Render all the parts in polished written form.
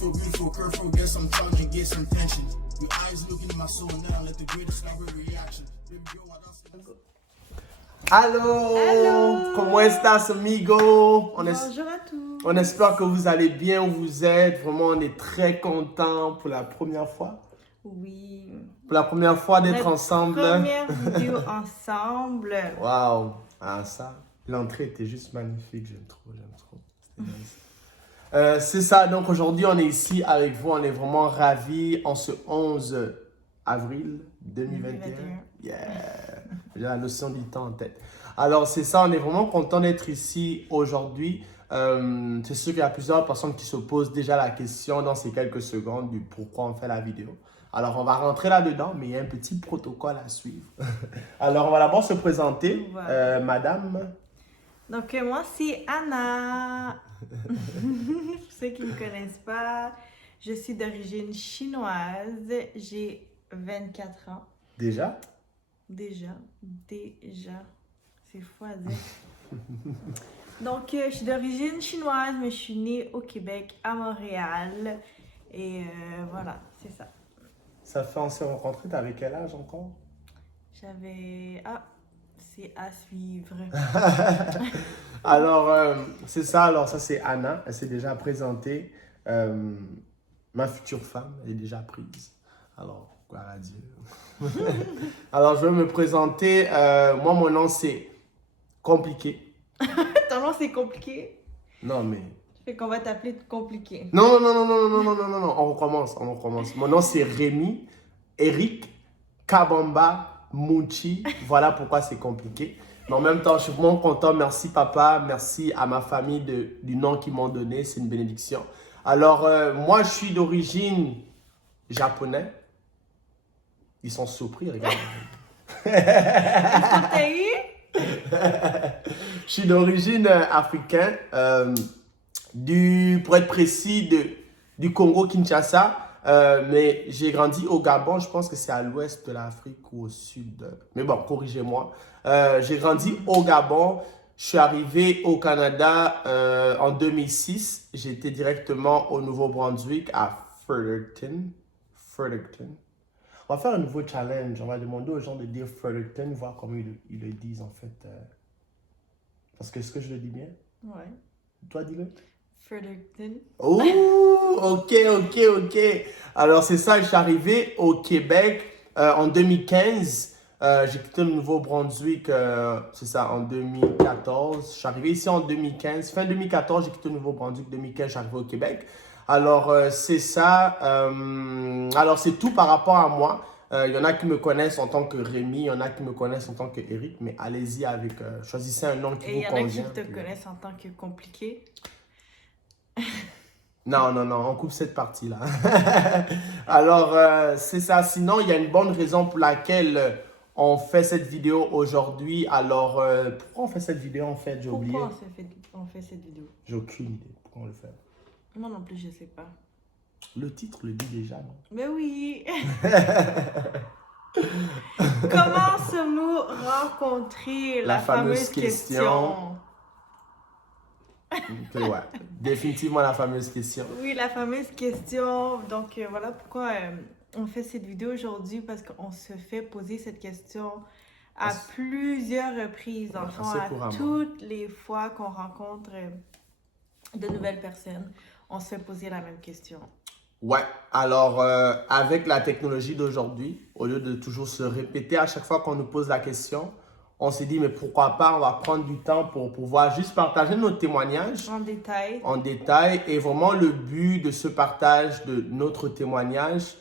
Beautiful, beautiful, careful, get some charging, get some tension. Your eyes look in my soul now, let the greatest ever reaction. Baby girl, I don't see. Allô! Allô! Comment estás, amigo? Bonjour à tous. On espère que vous allez bien où vous êtes. Vraiment, on est très content pour la première fois. Oui. Pour la première fois d'être Notre ensemble. première vidéo ensemble. Waouh! Ah, ça, l'entrée était juste magnifique. J'aime trop, j'aime trop. C'était nice. C'est ça, donc aujourd'hui, on est ici avec vous. On est vraiment ravis en ce 11 avril 2021. Yeah! J'ai la notion du temps en tête. Alors, c'est ça, on est vraiment content d'être ici aujourd'hui. C'est sûr qu'il y a plusieurs personnes qui se posent déjà la question dans ces quelques secondes du pourquoi on fait la vidéo. Alors, on va rentrer là-dedans, mais il y a un petit protocole à suivre. Alors, on va d'abord se présenter. Voilà. Madame. Donc, moi, c'est Anna. Pour ceux qui ne me connaissent pas, je suis d'origine chinoise. J'ai 24 ans. Déjà? Déjà. C'est fou à dire. Donc, je suis d'origine chinoise, mais je suis née au Québec, à Montréal. Et voilà, c'est ça. Ça fait, on s'est rencontrés, t'avais quel âge encore? J'avais... Ah, c'est à suivre. Alors, c'est ça. Alors, ça, c'est Anna. Elle s'est déjà présentée. Ma future femme, elle est déjà prise. Alors, gloire à Dieu. Alors, je vais me présenter. Moi, mon nom, c'est compliqué. Ton nom, c'est compliqué. Non, mais... Fait qu'on va t'appeler compliqué. Non, on recommence. Mon nom, c'est Rémi, Eric, Kabamba, Mouchi. Voilà pourquoi c'est compliqué. Mais en même temps, je suis vraiment content. Merci, papa. Merci à ma famille du nom qu'ils m'ont donné. C'est une bénédiction. Alors, moi, je suis d'origine japonaise. Ils sont surpris, regarde. Est-ce que t'as eu? Je suis d'origine africaine. Pour être précis, du Congo-Kinshasa. Mais j'ai grandi au Gabon, je pense que c'est à l'ouest de l'Afrique ou au sud. Mais bon, corrigez-moi. J'ai grandi au Gabon. Je suis arrivé au Canada en 2006. J'étais directement au Nouveau-Brunswick à Fredericton. On va faire un nouveau challenge. On va demander aux gens de dire Fredericton, voir comment ils le disent en fait. Parce que est-ce que je le dis bien? Ouais. Toi, dis-le. Fredericton. Oh, ok. Alors, c'est ça, je suis arrivé au Québec en 2015. J'ai quitté le Nouveau-Brunswick, c'est ça, en 2014. Je suis arrivé ici en 2015. Fin 2014, j'ai quitté le Nouveau-Brunswick. 2015, je suis arrivé au Québec. Alors, c'est ça. Alors, c'est tout par rapport à moi. Il y en a qui me connaissent en tant que Rémi, il y en a qui me connaissent en tant que Eric, mais allez-y avec, choisissez un nom qui Et vous il y en a convient. qui te connaissent en tant que compliqué. Non, on coupe cette partie-là. Alors, c'est ça. Sinon, il y a une bonne raison pour laquelle on fait cette vidéo aujourd'hui. Alors, pourquoi on fait cette vidéo en fait? J'ai oublié. Pourquoi on fait cette vidéo? J'ai aucune idée pourquoi on le fait. Moi non plus, je sais pas. Le titre le dit déjà, non? Mais oui! Comment sommes-nous rencontrés? La fameuse question. Ouais, définitivement la fameuse question. Oui, la fameuse question. Donc, voilà pourquoi on fait cette vidéo aujourd'hui, parce qu'on se fait poser cette question à plusieurs reprises. Dans le fond, à toutes les fois qu'on rencontre de nouvelles personnes, on se fait poser la même question. Ouais, alors avec la technologie d'aujourd'hui, au lieu de toujours se répéter à chaque fois qu'on nous pose la question, on s'est dit, mais pourquoi pas, on va prendre du temps pour pouvoir juste partager nos témoignages. En détail. Et vraiment, le but de ce partage de notre témoignage,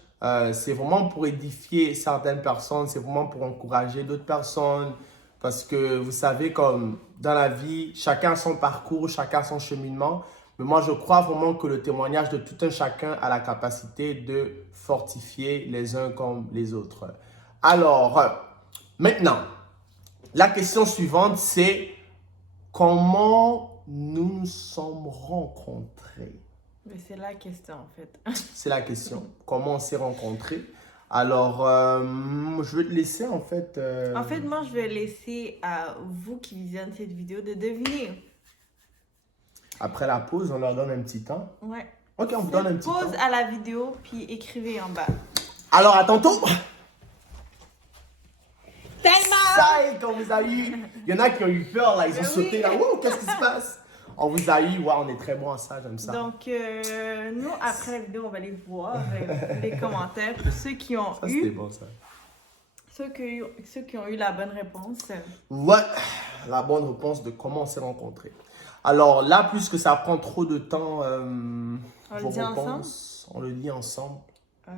c'est vraiment pour édifier certaines personnes, c'est vraiment pour encourager d'autres personnes. Parce que vous savez, comme dans la vie, chacun a son parcours, chacun a son cheminement. Mais moi, je crois vraiment que le témoignage de tout un chacun a la capacité de fortifier les uns comme les autres. Alors, maintenant, la question suivante, c'est comment nous nous sommes rencontrés? Mais c'est la question, en fait. C'est la question. Comment on s'est rencontrés? Alors, je vais te laisser, en fait... En fait, moi, je vais laisser à vous qui visionnez cette vidéo de deviner. Après la pause, on leur donne un petit temps. Ouais. Ok, on vous donne un petit pause temps. à la vidéo, puis écrivez en bas. Alors, à tantôt. Tellement! Ça y est, qu'on vous a eu. Il y en a qui ont eu peur, là. Ils ont Ben sauté, oui. là. Wow, qu'est-ce qui se passe? On vous a eu. Ouais, on est très bon à ça, j'aime ça. Donc, nous, après la vidéo, on va aller voir les commentaires pour ceux qui ont Ça, c'était eu. bon, ça. Ceux qui ont eu la bonne réponse. Ouais, la bonne réponse de comment on s'est rencontrés. Alors là, puisque ça prend trop de temps, vos le dit réponses, on le lit ensemble. 1,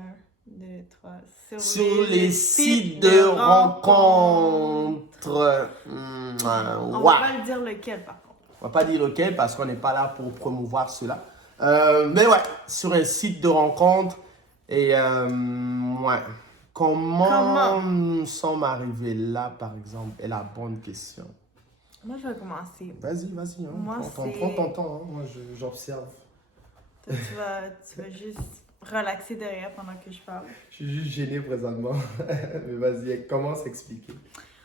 2, 3. Sur les sites de rencontres. On Ouais. va pas le dire lequel, par contre. On va pas dire lequel parce qu'on n'est pas là pour promouvoir cela. Mais ouais, sur un site de rencontre. Et ouais. Comment nous sommes arrivés là, par exemple, est la bonne question. Moi, je vais commencer. Vas-y, vas-y. Hein. Moi, Prends ton temps. Hein. Moi, j'observe. Toi, tu vas juste relaxer derrière pendant que je parle. Je suis juste gêné présentement. Mais vas-y, comment s'expliquer?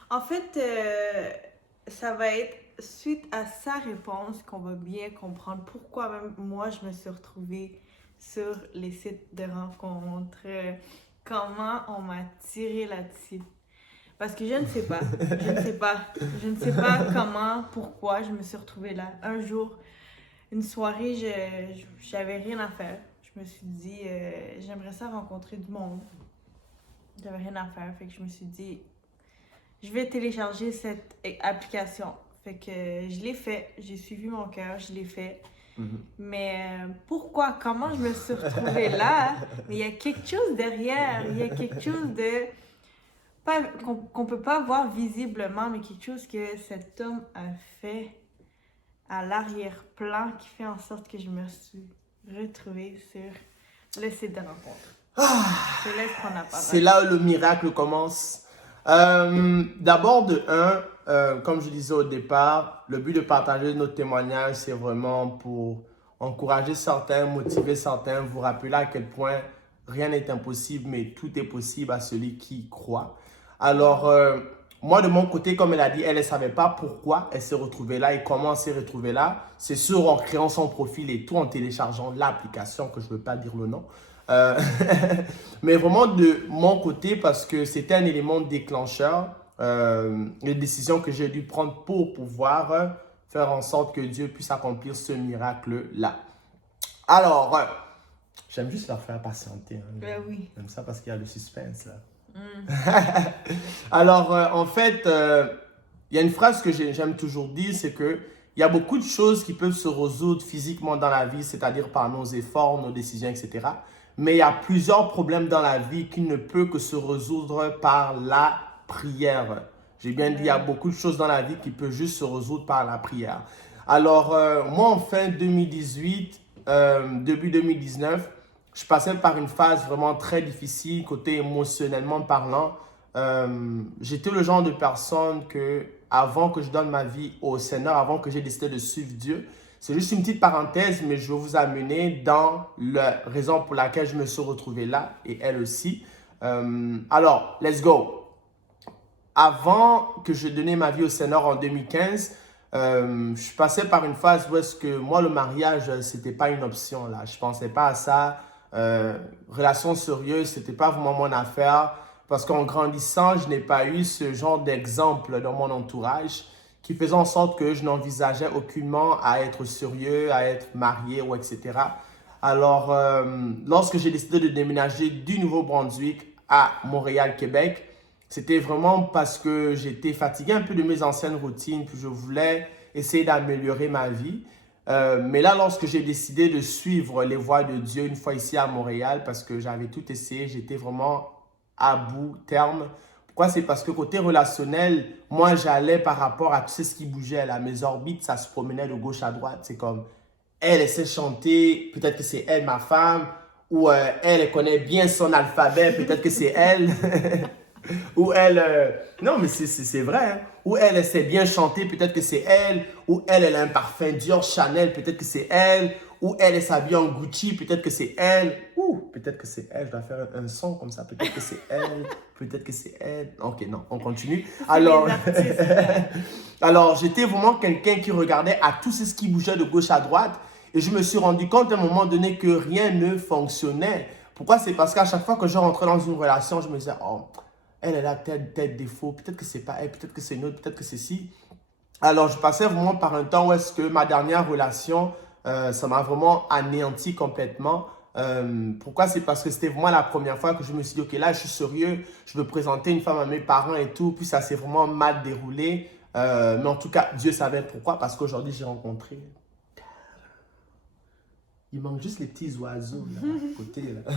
En fait, ça va être suite à sa réponse qu'on va bien comprendre pourquoi même moi, je me suis retrouvée sur les sites de rencontres. Comment on m'a tiré là-dessus. Parce que je ne sais pas. Je ne sais pas comment, pourquoi je me suis retrouvée là. Un jour, une soirée, j'avais rien à faire. Je me suis dit, j'aimerais ça rencontrer du monde. J'avais rien à faire. Fait que je me suis dit, je vais télécharger cette application. Fait que je l'ai fait. J'ai suivi mon cœur, je l'ai fait. Mais pourquoi, comment je me suis retrouvée là? Mais il y a quelque chose derrière. Il y a quelque chose de... qu'on peut pas voir visiblement, mais quelque chose que cet homme a fait à l'arrière-plan qui fait en sorte que je me suis retrouvée sur le site de rencontre. Je te laisse prendre la parole. C'est là où le miracle commence. D'abord, comme je disais au départ, le but de partager notre témoignage, c'est vraiment pour encourager certains, motiver certains, vous rappeler à quel point rien n'est impossible, mais tout est possible à celui qui y croit. Alors, moi, de mon côté, comme elle a dit, elle ne savait pas pourquoi elle s'est retrouvée là et comment elle s'est retrouvée là. C'est sûr, en créant son profil et tout, en téléchargeant l'application, que je ne veux pas dire le nom. Mais vraiment de mon côté, parce que c'était un élément déclencheur, les décisions que j'ai dû prendre pour pouvoir faire en sorte que Dieu puisse accomplir ce miracle-là. Alors, j'aime juste leur faire patienter. Hein. Ben oui. J'aime ça parce qu'il y a le suspense là. Alors, en fait, il y a une phrase que j'aime toujours dire, c'est que il y a beaucoup de choses qui peuvent se résoudre physiquement dans la vie, c'est-à-dire par nos efforts, nos décisions, etc. Mais il y a plusieurs problèmes dans la vie qui ne peuvent que se résoudre par la prière. J'ai bien dit, il y a beaucoup de choses dans la vie qui peuvent juste se résoudre par la prière. Alors, moi, en fin 2018, début 2019, je passais par une phase vraiment très difficile, côté émotionnellement parlant. J'étais le genre de personne que, avant que je donne ma vie au Seigneur, avant que j'ai décidé de suivre Dieu, c'est juste une petite parenthèse, mais je vais vous amener dans la raison pour laquelle je me suis retrouvé là, et elle aussi. Alors, let's go. Avant que je donne ma vie au Seigneur en 2015, je passais par une phase où est-ce que moi, le mariage, c'était pas une option là. Je pensais pas à ça. Relation sérieuse, c'était pas vraiment mon affaire. Parce qu'en grandissant, je n'ai pas eu ce genre d'exemple dans mon entourage qui faisait en sorte que je n'envisageais aucunement à être sérieux, à être marié ou etc. Alors, lorsque j'ai décidé de déménager du Nouveau-Brunswick à Montréal, Québec, c'était vraiment parce que j'étais fatigué un peu de mes anciennes routines, puis je voulais essayer d'améliorer ma vie. Mais là, lorsque j'ai décidé de suivre les voies de Dieu une fois ici à Montréal, parce que j'avais tout essayé, j'étais vraiment à bout terme. Pourquoi? C'est parce que côté relationnel, moi, j'allais par rapport à tout ce qui bougeait là. Mes orbites, ça se promenait de gauche à droite. C'est comme, elle sait chanter, peut-être que c'est elle, ma femme. Ou elle connaît bien son alphabet, peut-être que c'est elle. Ou elle... non, mais c'est vrai. Hein? Ou elle sait bien chanter, peut-être que c'est elle. Ou elle a un parfum Dior, Chanel, peut-être que c'est elle. Ou elle s'habille en Gucci, peut-être que c'est elle. Ou peut-être que c'est elle. Je dois faire un son comme ça. Peut-être que c'est elle. Peut-être que c'est elle. Ok, non, on continue. Alors, alors j'étais vraiment quelqu'un qui regardait à tout ce qui bougeait de gauche à droite. Et je me suis rendu compte à un moment donné que rien ne fonctionnait. Pourquoi? C'est parce qu'à chaque fois que je rentrais dans une relation, je me disais, oh, elle a tel défaut, peut-être que c'est pas elle, peut-être que c'est une autre, peut-être que c'est ci. Alors, je passais vraiment par un temps où est-ce que ma dernière relation, ça m'a vraiment anéanti complètement. Pourquoi? C'est parce que c'était vraiment la première fois que je me suis dit, ok, là, je suis sérieux, je veux présenter une femme à mes parents et tout, puis ça s'est vraiment mal déroulé. Mais en tout cas, Dieu savait pourquoi, parce qu'aujourd'hui, j'ai rencontré... Il manque juste les petits oiseaux là, à côté. Là.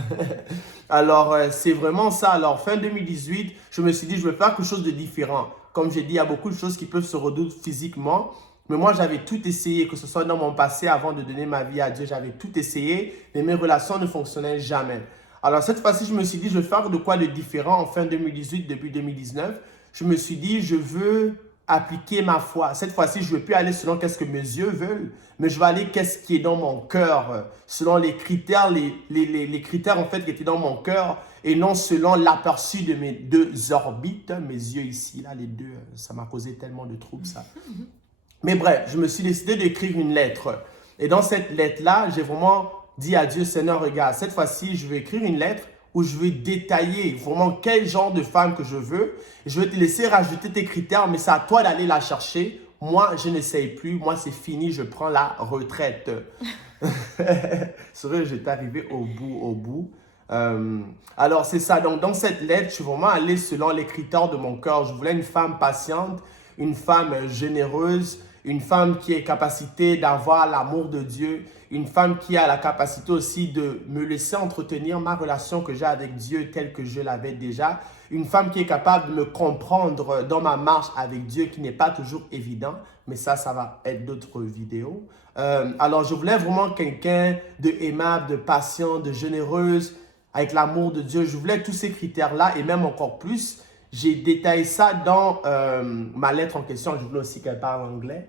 Alors, c'est vraiment ça. Alors, fin 2018, je me suis dit, je veux faire quelque chose de différent. Comme j'ai dit, il y a beaucoup de choses qui peuvent se redouter physiquement. Mais moi, j'avais tout essayé, que ce soit dans mon passé, avant de donner ma vie à Dieu. J'avais tout essayé, mais mes relations ne fonctionnaient jamais. Alors, cette fois-ci, je me suis dit, je veux faire de quoi de différent en fin 2018, début 2019. Je me suis dit, je veux appliquer ma foi. Cette fois-ci, je ne veux plus aller selon qu'est-ce que mes yeux veulent, mais je vais aller qu'est-ce qui est dans mon cœur, selon les critères, les critères en fait qui étaient dans mon cœur et non selon l'aperçu de mes deux orbites, mes yeux ici, là, les deux, ça m'a causé tellement de troubles, ça. Mais bref, je me suis décidé d'écrire une lettre. Et dans cette lettre-là, j'ai vraiment dit à Dieu, Seigneur, regarde, cette fois-ci, je vais écrire une lettre où je vais détailler vraiment quel genre de femme que je veux. Je vais te laisser rajouter tes critères, mais c'est à toi d'aller la chercher. Moi, je n'essaye plus. Moi, c'est fini. Je prends la retraite. C'est vrai, j'étais arrivé au bout. Alors, c'est ça. Donc, dans cette lettre, je suis vraiment allé selon les critères de mon cœur. Je voulais une femme patiente, une femme généreuse, une femme qui ait capacité d'avoir l'amour de Dieu, une femme qui a la capacité aussi de me laisser entretenir ma relation que j'ai avec Dieu telle que je l'avais déjà, une femme qui est capable de me comprendre dans ma marche avec Dieu qui n'est pas toujours évident, mais ça va être d'autres vidéos. Alors, je voulais vraiment quelqu'un de aimable, de patient, de généreuse, avec l'amour de Dieu. Je voulais tous ces critères-là et même encore plus. J'ai détaillé ça dans ma lettre en question. Je voulais aussi qu'elle parle anglais.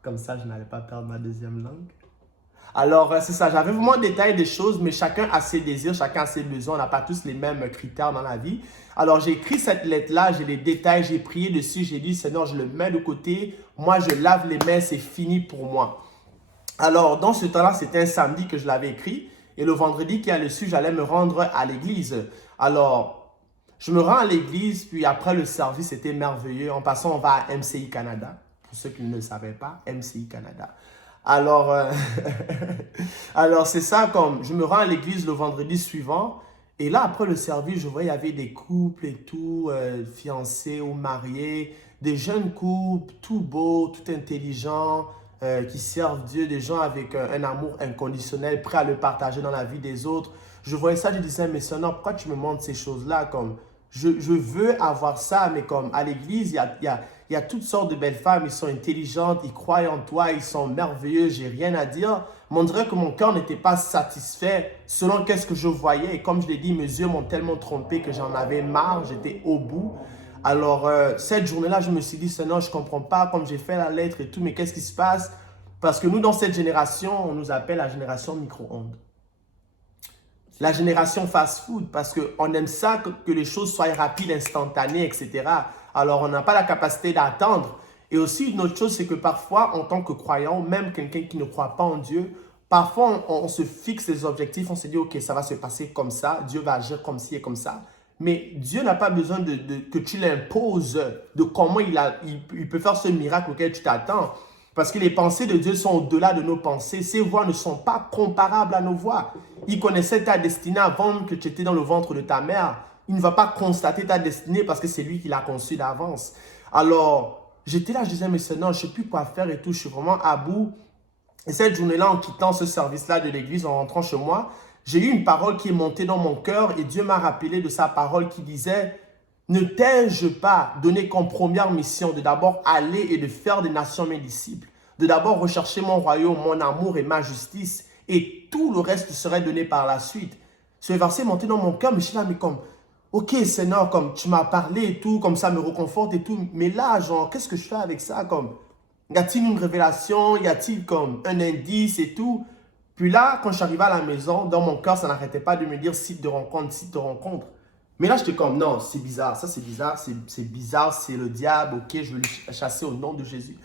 Comme ça, je n'allais pas perdre ma deuxième langue. Alors, c'est ça. J'avais vraiment détaillé des choses, mais chacun a ses désirs, chacun a ses besoins. On n'a pas tous les mêmes critères dans la vie. Alors, j'ai écrit cette lettre-là, j'ai les détails, j'ai prié dessus. J'ai dit, Seigneur, je le mets de côté. Moi, je lave les mains, c'est fini pour moi. Alors, dans ce temps-là, c'était un samedi que je l'avais écrit. Et le vendredi qui a le dessus, j'allais me rendre à l'église. Alors, je me rends à l'église, puis après le service, c'était merveilleux. En passant, on va à MCI Canada. Pour ceux qui ne le savaient pas, MCI Canada. Alors, alors c'est ça, comme je me rends à l'église le vendredi suivant. Et là, après le service, je vois il y avait des couples et tout, fiancés ou mariés, des jeunes couples, tout beaux, tout intelligents, qui servent Dieu, des gens avec un amour inconditionnel, prêts à le partager dans la vie des autres. Je voyais ça, je disais, mais Seigneur, pourquoi tu me montres ces choses-là? Comme je veux avoir ça, mais comme à l'église, il y a toutes sortes de belles femmes, ils sont intelligentes, ils croient en toi, ils sont merveilleux, j'ai rien à dire. Mais on dirait que mon cœur n'était pas satisfait selon qu'est-ce que je voyais. Et comme je l'ai dit, mes yeux m'ont tellement trompé que j'en avais marre, j'étais au bout. Alors, cette journée-là, je me suis dit, Seigneur, je ne comprends pas, comme j'ai fait la lettre et tout, mais qu'est-ce qui se passe? Parce que nous, dans cette génération, on nous appelle la génération micro-ondes. La génération fast-food, parce qu'on aime ça, que les choses soient rapides, instantanées, etc. Alors, on n'a pas la capacité d'attendre. Et aussi, une autre chose, c'est que parfois, en tant que croyant, même quelqu'un qui ne croit pas en Dieu, parfois, on se fixe des objectifs, on se dit, OK, ça va se passer comme ça, Dieu va agir comme ci et comme ça. Mais Dieu n'a pas besoin que tu l'imposes de comment il peut faire ce miracle auquel tu t'attends. Parce que les pensées de Dieu sont au-delà de nos pensées. Ses voies ne sont pas comparables à nos voies. Il connaissait ta destinée avant que tu étais dans le ventre de ta mère. Il ne va pas constater ta destinée parce que c'est lui qui l'a conçue d'avance. Alors, j'étais là, je disais, mais Seigneur, je ne sais plus quoi faire et tout. Je suis vraiment à bout. Et cette journée-là, en quittant ce service-là de l'église, en rentrant chez moi, j'ai eu une parole qui est montée dans mon cœur et Dieu m'a rappelé de sa parole qui disait « Ne t'ai-je pas donné comme première mission de d'abord aller et de faire des nations mes disciples, de d'abord rechercher mon royaume, mon amour et ma justice et tout le reste serait donné par la suite. » Ce verset est monté dans mon cœur, mais je suis là, mais comme « Ok Seigneur, comme tu m'as parlé et tout, comme ça me reconforte et tout, mais là, genre, qu'est-ce que je fais avec ça comme, y a-t-il une révélation, y a-t-il comme un indice et tout ?» Puis là, quand je suis arrivé à la maison, dans mon cœur, ça n'arrêtait pas de me dire site de rencontre, site de rencontre. Mais là, j'étais comme, non, c'est bizarre, ça c'est bizarre, c'est bizarre, c'est le diable, ok, je vais le chasser au nom de Jésus.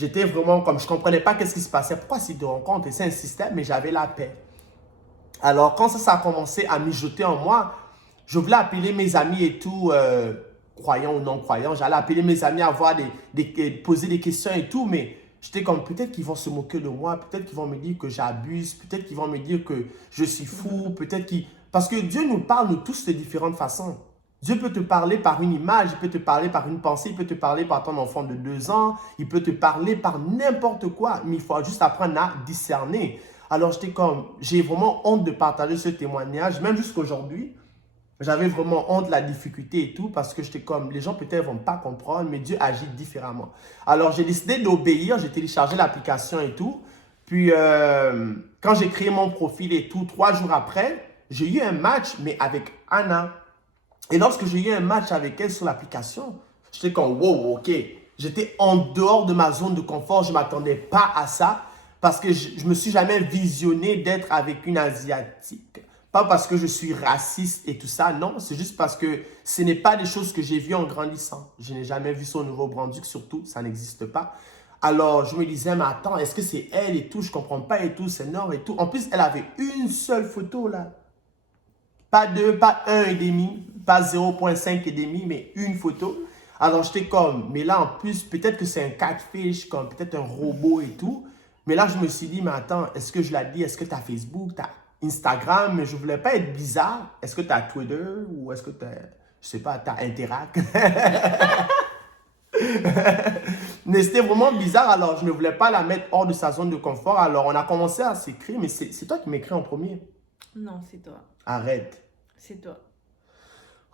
j'étais vraiment comme, je comprenais pas qu'est-ce qui se passait. Pourquoi site de rencontre? Et c'est un système, mais j'avais la paix. Alors, quand ça a commencé à mijoter en moi, je voulais appeler mes amis et tout, croyants ou non croyants. J'allais appeler mes amis à poser des questions et tout, mais j'étais comme, peut-être qu'ils vont se moquer de moi, peut-être qu'ils vont me dire que j'abuse, peut-être qu'ils vont me dire que je suis fou, peut-être qu'ils... Parce que Dieu nous parle, nous tous, de différentes façons. Dieu peut te parler par une image, il peut te parler par une pensée, il peut te parler par ton enfant de 2 ans, il peut te parler par n'importe quoi, mais il faut juste apprendre à discerner. Alors, j'étais comme, j'ai vraiment honte de partager ce témoignage, même jusqu'aujourd'hui. J'avais vraiment honte de la difficulté et tout, parce que j'étais comme, les gens peut-être ne vont pas comprendre, mais Dieu agit différemment. Alors, j'ai décidé d'obéir, j'ai téléchargé l'application et tout. Puis, quand j'ai créé mon profil et tout, 3 jours après, j'ai eu un match, mais avec Anna. Et lorsque j'ai eu un match avec elle sur l'application, j'étais comme, wow, ok. J'étais en dehors de ma zone de confort, je ne m'attendais pas à ça. Parce que je ne me suis jamais visionné d'être avec une Asiatique. Pas parce que je suis raciste et tout ça, non. C'est juste parce que ce n'est pas des choses que j'ai vues en grandissant. Je n'ai jamais vu ça au Nouveau-Brunswick, surtout, ça n'existe pas. Alors, je me disais, mais attends, est-ce que c'est elle et tout? Je ne comprends pas et tout, c'est nord et tout. En plus, elle avait une seule photo là. Pas 2, pas 1,5, pas 0,5 mais une photo. Alors, j'étais comme, mais là, en plus, peut-être que c'est un catfish, comme peut-être un robot et tout. Mais là, je me suis dit, mais attends, est-ce que je l'ai dit? Est-ce que tu as Facebook, tu as Instagram? Mais je ne voulais pas être bizarre. Est-ce que tu as Twitter ou est-ce que tu as, je sais pas, tu as Interact? Mais c'était vraiment bizarre. Alors, je ne voulais pas la mettre hors de sa zone de confort. Alors, on a commencé à s'écrire. Mais c'est toi qui m'écris en premier. Non, c'est toi. Arrête. C'est toi.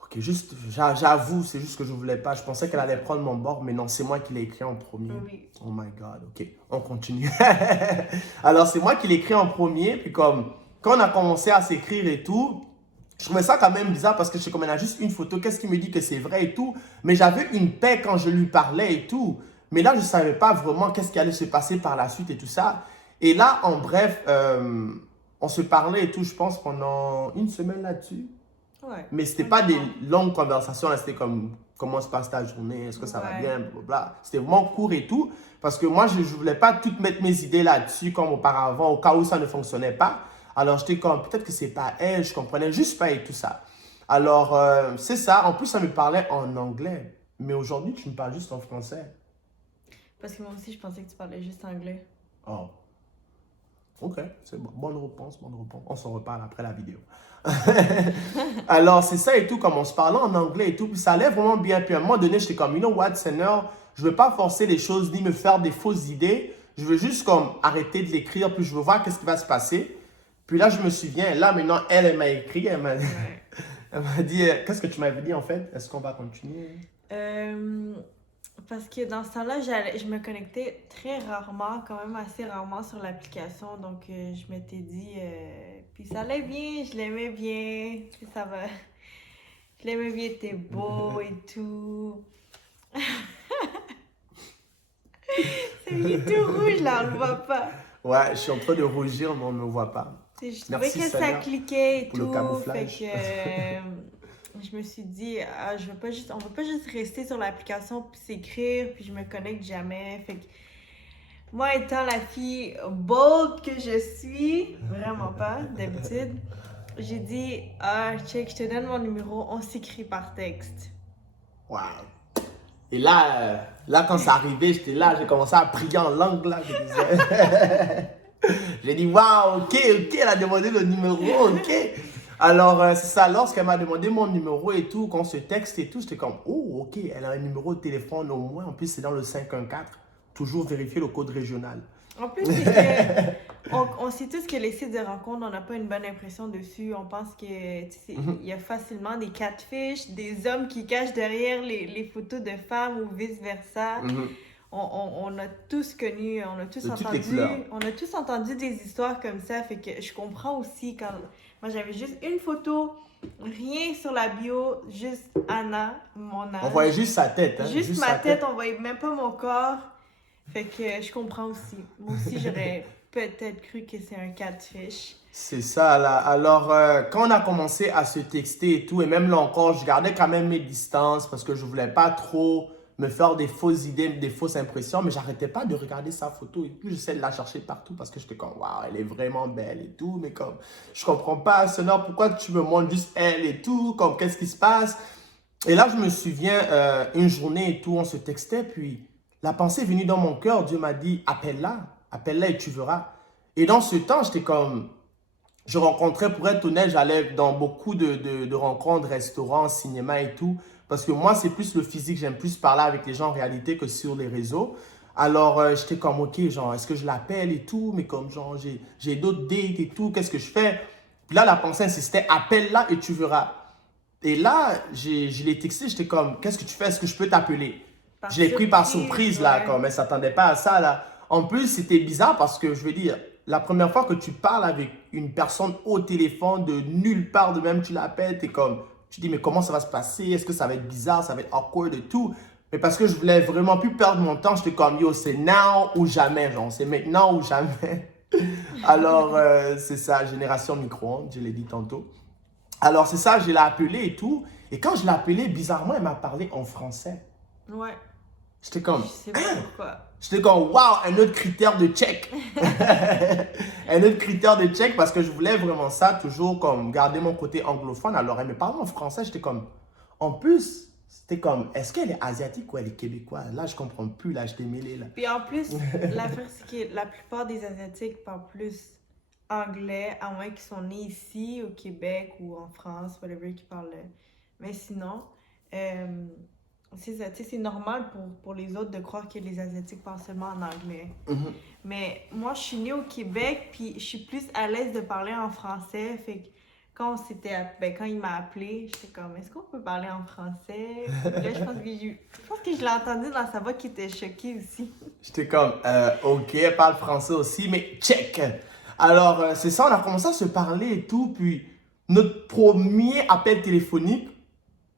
Ok, juste, j'avoue, c'est juste que je ne voulais pas. Je pensais qu'elle allait prendre mon bord, mais non, c'est moi qui l'ai écrit en premier. Oui. Oh my God, ok, on continue. Alors, c'est moi qui l'ai écrit en premier, puis comme, quand on a commencé à s'écrire et tout, je trouvais ça quand même bizarre parce que je sais comme elle a juste une photo, qu'est-ce qui me dit que c'est vrai et tout. Mais j'avais une paix quand je lui parlais et tout. Mais là, je ne savais pas vraiment qu'est-ce qui allait se passer par la suite et tout ça. Et là, en bref, on se parlait et tout, je pense, pendant une semaine là-dessus. Ouais. Mais ce n'était pas des longues conversations, c'était comme comment se passe ta journée, est-ce que ça va bien, blablabla. C'était vraiment court et tout, parce que moi, je ne voulais pas toutes mettre mes idées là-dessus comme auparavant, au cas où ça ne fonctionnait pas. Alors, j'étais comme, peut-être que c'est pas elle, je comprenais juste pas et tout ça. Alors, c'est ça. En plus, ça me parlait en anglais. Mais aujourd'hui, tu me parles juste en français. Parce que moi aussi, je pensais que tu parlais juste anglais. Oh. Ok, c'est bon. Bonne réponse, bonne réponse. On s'en reparle après la vidéo. Alors, c'est ça et tout, comme on se parlait en anglais et tout. Puis ça allait vraiment bien. Puis à un moment donné, j'étais comme, you know what, Seigneur, je ne veux pas forcer les choses ni me faire des fausses idées. Je veux juste comme arrêter de l'écrire, puis je veux voir qu'est-ce qui va se passer. Puis là, je me souviens, là maintenant, elle m'a écrit, elle m'a dit, qu'est-ce que tu m'avais dit en fait? Est-ce qu'on va continuer? Parce que dans ce temps-là, je me connectais très rarement, quand même assez rarement sur l'application. Donc, je m'étais dit, puis ça allait bien, je l'aimais bien, puis ça va. Je l'aimais bien, t'es beau et tout. C'est mis tout rouge là, on le voit pas. Ouais, je suis en train de rougir, mais on ne me voit pas. Je trouvais que ça cliquait et pour tout. le camouflage. Fait que je me suis dit, on ne va pas juste rester sur l'application puis s'écrire, puis je me connecte jamais. Fait que moi, étant la fille bold que je suis, vraiment pas d'habitude, j'ai dit, check, je te donne mon numéro, on s'écrit par texte. Wow. Et là, quand c'est arrivé, j'étais là, j'ai commencé à prier en langue, là, je disais. J'ai dit, waouh, ok, elle a demandé le numéro, ok. Alors, c'est ça, lorsqu'elle m'a demandé mon numéro et tout, qu'on se texte et tout, j'étais comme, oh, ok, elle a un numéro de téléphone au moins, en plus, c'est dans le 514, toujours vérifier le code régional. En plus, c'est que on sait tous que les sites de rencontres, on n'a pas une bonne impression dessus. On pense que il y a facilement des catfish, des hommes qui cachent derrière les photos de femmes ou vice-versa. On a tous connu, on a tous entendu des histoires comme ça. Fait que je comprends aussi quand moi j'avais juste une photo, rien sur la bio, juste Anna, mon âge. On voyait juste sa tête. Hein? Juste ma tête, on voyait même pas mon corps. Fait que je comprends aussi. Moi aussi, j'aurais peut-être cru que c'est un catfish. C'est ça, là. Alors, quand on a commencé à se texter et tout, et même là encore, je gardais quand même mes distances parce que je voulais pas trop me faire des fausses idées, des fausses impressions, mais j'arrêtais pas de regarder sa photo et puis j'essaie de la chercher partout parce que j'étais comme, waouh, elle est vraiment belle et tout, mais comme, je comprends pas, Seigneur, pourquoi tu me montres juste elle et tout, comme, qu'est-ce qui se passe? Et là, je me souviens, une journée et tout, on se textait, puis la pensée est venue dans mon cœur, Dieu m'a dit, appelle-la et tu verras. Et dans ce temps, j'étais comme, je rencontrais, pour être honnête, j'allais dans beaucoup de rencontres, restaurants, cinéma et tout. Parce que moi, c'est plus le physique. J'aime plus parler avec les gens en réalité que sur les réseaux. Alors, j'étais comme, OK, genre, est-ce que je l'appelle et tout? Mais comme, genre, j'ai d'autres dates et tout. Qu'est-ce que je fais? Puis là, la pensée insistait, appelle-la et tu verras. Et là, je l'ai texté. J'étais comme, qu'est-ce que tu fais? Est-ce que je peux t'appeler? Je l'ai pris par surprise, là, comme elle ne s'attendait pas à ça, là. En plus, c'était bizarre parce que, je veux dire, la première fois que tu parles avec une personne au téléphone, de nulle part, de même tu l'appelles, tu es comme, tu dis, mais comment ça va se passer? Est-ce que ça va être bizarre? Ça va être awkward et tout? Mais parce que je voulais vraiment plus perdre mon temps, j'étais comme, yo, c'est now ou jamais, genre, c'est maintenant ou jamais. Alors, c'est ça, génération micro-ondes, je l'ai dit tantôt. Alors, c'est ça, je l'ai appelée et tout. Et quand je l'ai appelée, bizarrement, elle m'a parlé en français. Ouais. J'étais comme, Je sais pas pourquoi. J'étais comme, waouh, un autre critère de check. Un autre critère de check parce que je voulais vraiment ça, toujours comme garder mon côté anglophone. Alors, elle me parlait en français, j'étais comme, en plus, c'était comme, est-ce qu'elle est asiatique ou elle est québécoise? Là, je comprends plus, là, je t'ai mêlé, là. Puis en plus, l'affaire, c'est que la plupart des Asiatiques parlent plus anglais, à moins qu'ils sont nés ici, au Québec ou en France, whatever, qui parlent. Mais sinon, c'est normal pour les autres de croire que les Asiatiques parlent seulement en anglais. Mais moi, je suis née au Québec, puis je suis plus à l'aise de parler en français. Fait que quand il m'a appelé, j'étais comme, est-ce qu'on peut parler en français? Là, je pense que je l'ai entendu dans sa voix qui était choquée aussi. J'étais comme, ok, elle parle français aussi, mais check. Alors, c'est ça, on a commencé à se parler et tout. Puis, notre premier appel téléphonique,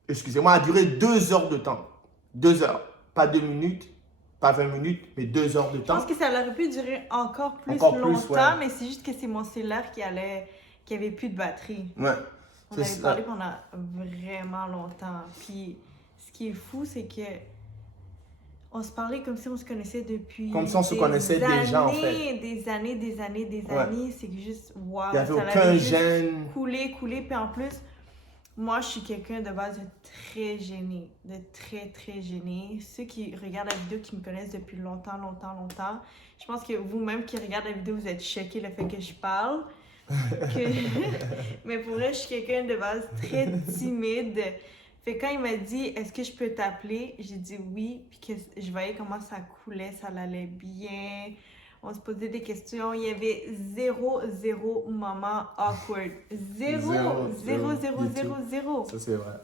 excusez-moi, a duré 2 heures de temps. 2 heures. Pas 2 minutes, pas 20 minutes, mais 2 heures de temps. Je pense que ça aurait pu durer encore plus longtemps, mais c'est juste que c'est mon cellulaire qui avait plus de batterie. Ouais. On avait parlé pendant vraiment longtemps. Puis, ce qui est fou, c'est que on se parlait comme si on se connaissait depuis comme si on se connaissait déjà, en fait. Des années. C'est que juste, wow. Il n'y avait aucun gêne. Coulé. Puis en plus, moi, je suis quelqu'un de base de très gêné. De très, très gêné. Ceux qui regardent la vidéo, qui me connaissent depuis longtemps. Je pense que vous-même qui regardez la vidéo, vous êtes choqués le fait que je parle. Mais pour vrai, je suis quelqu'un de base très timide. Fait que quand il m'a dit, est-ce que je peux t'appeler? J'ai dit oui. Puis que je voyais comment ça coulait, ça allait bien. On se posait des questions. Il y avait zéro moment awkward. Zéro. Ça, c'est vrai.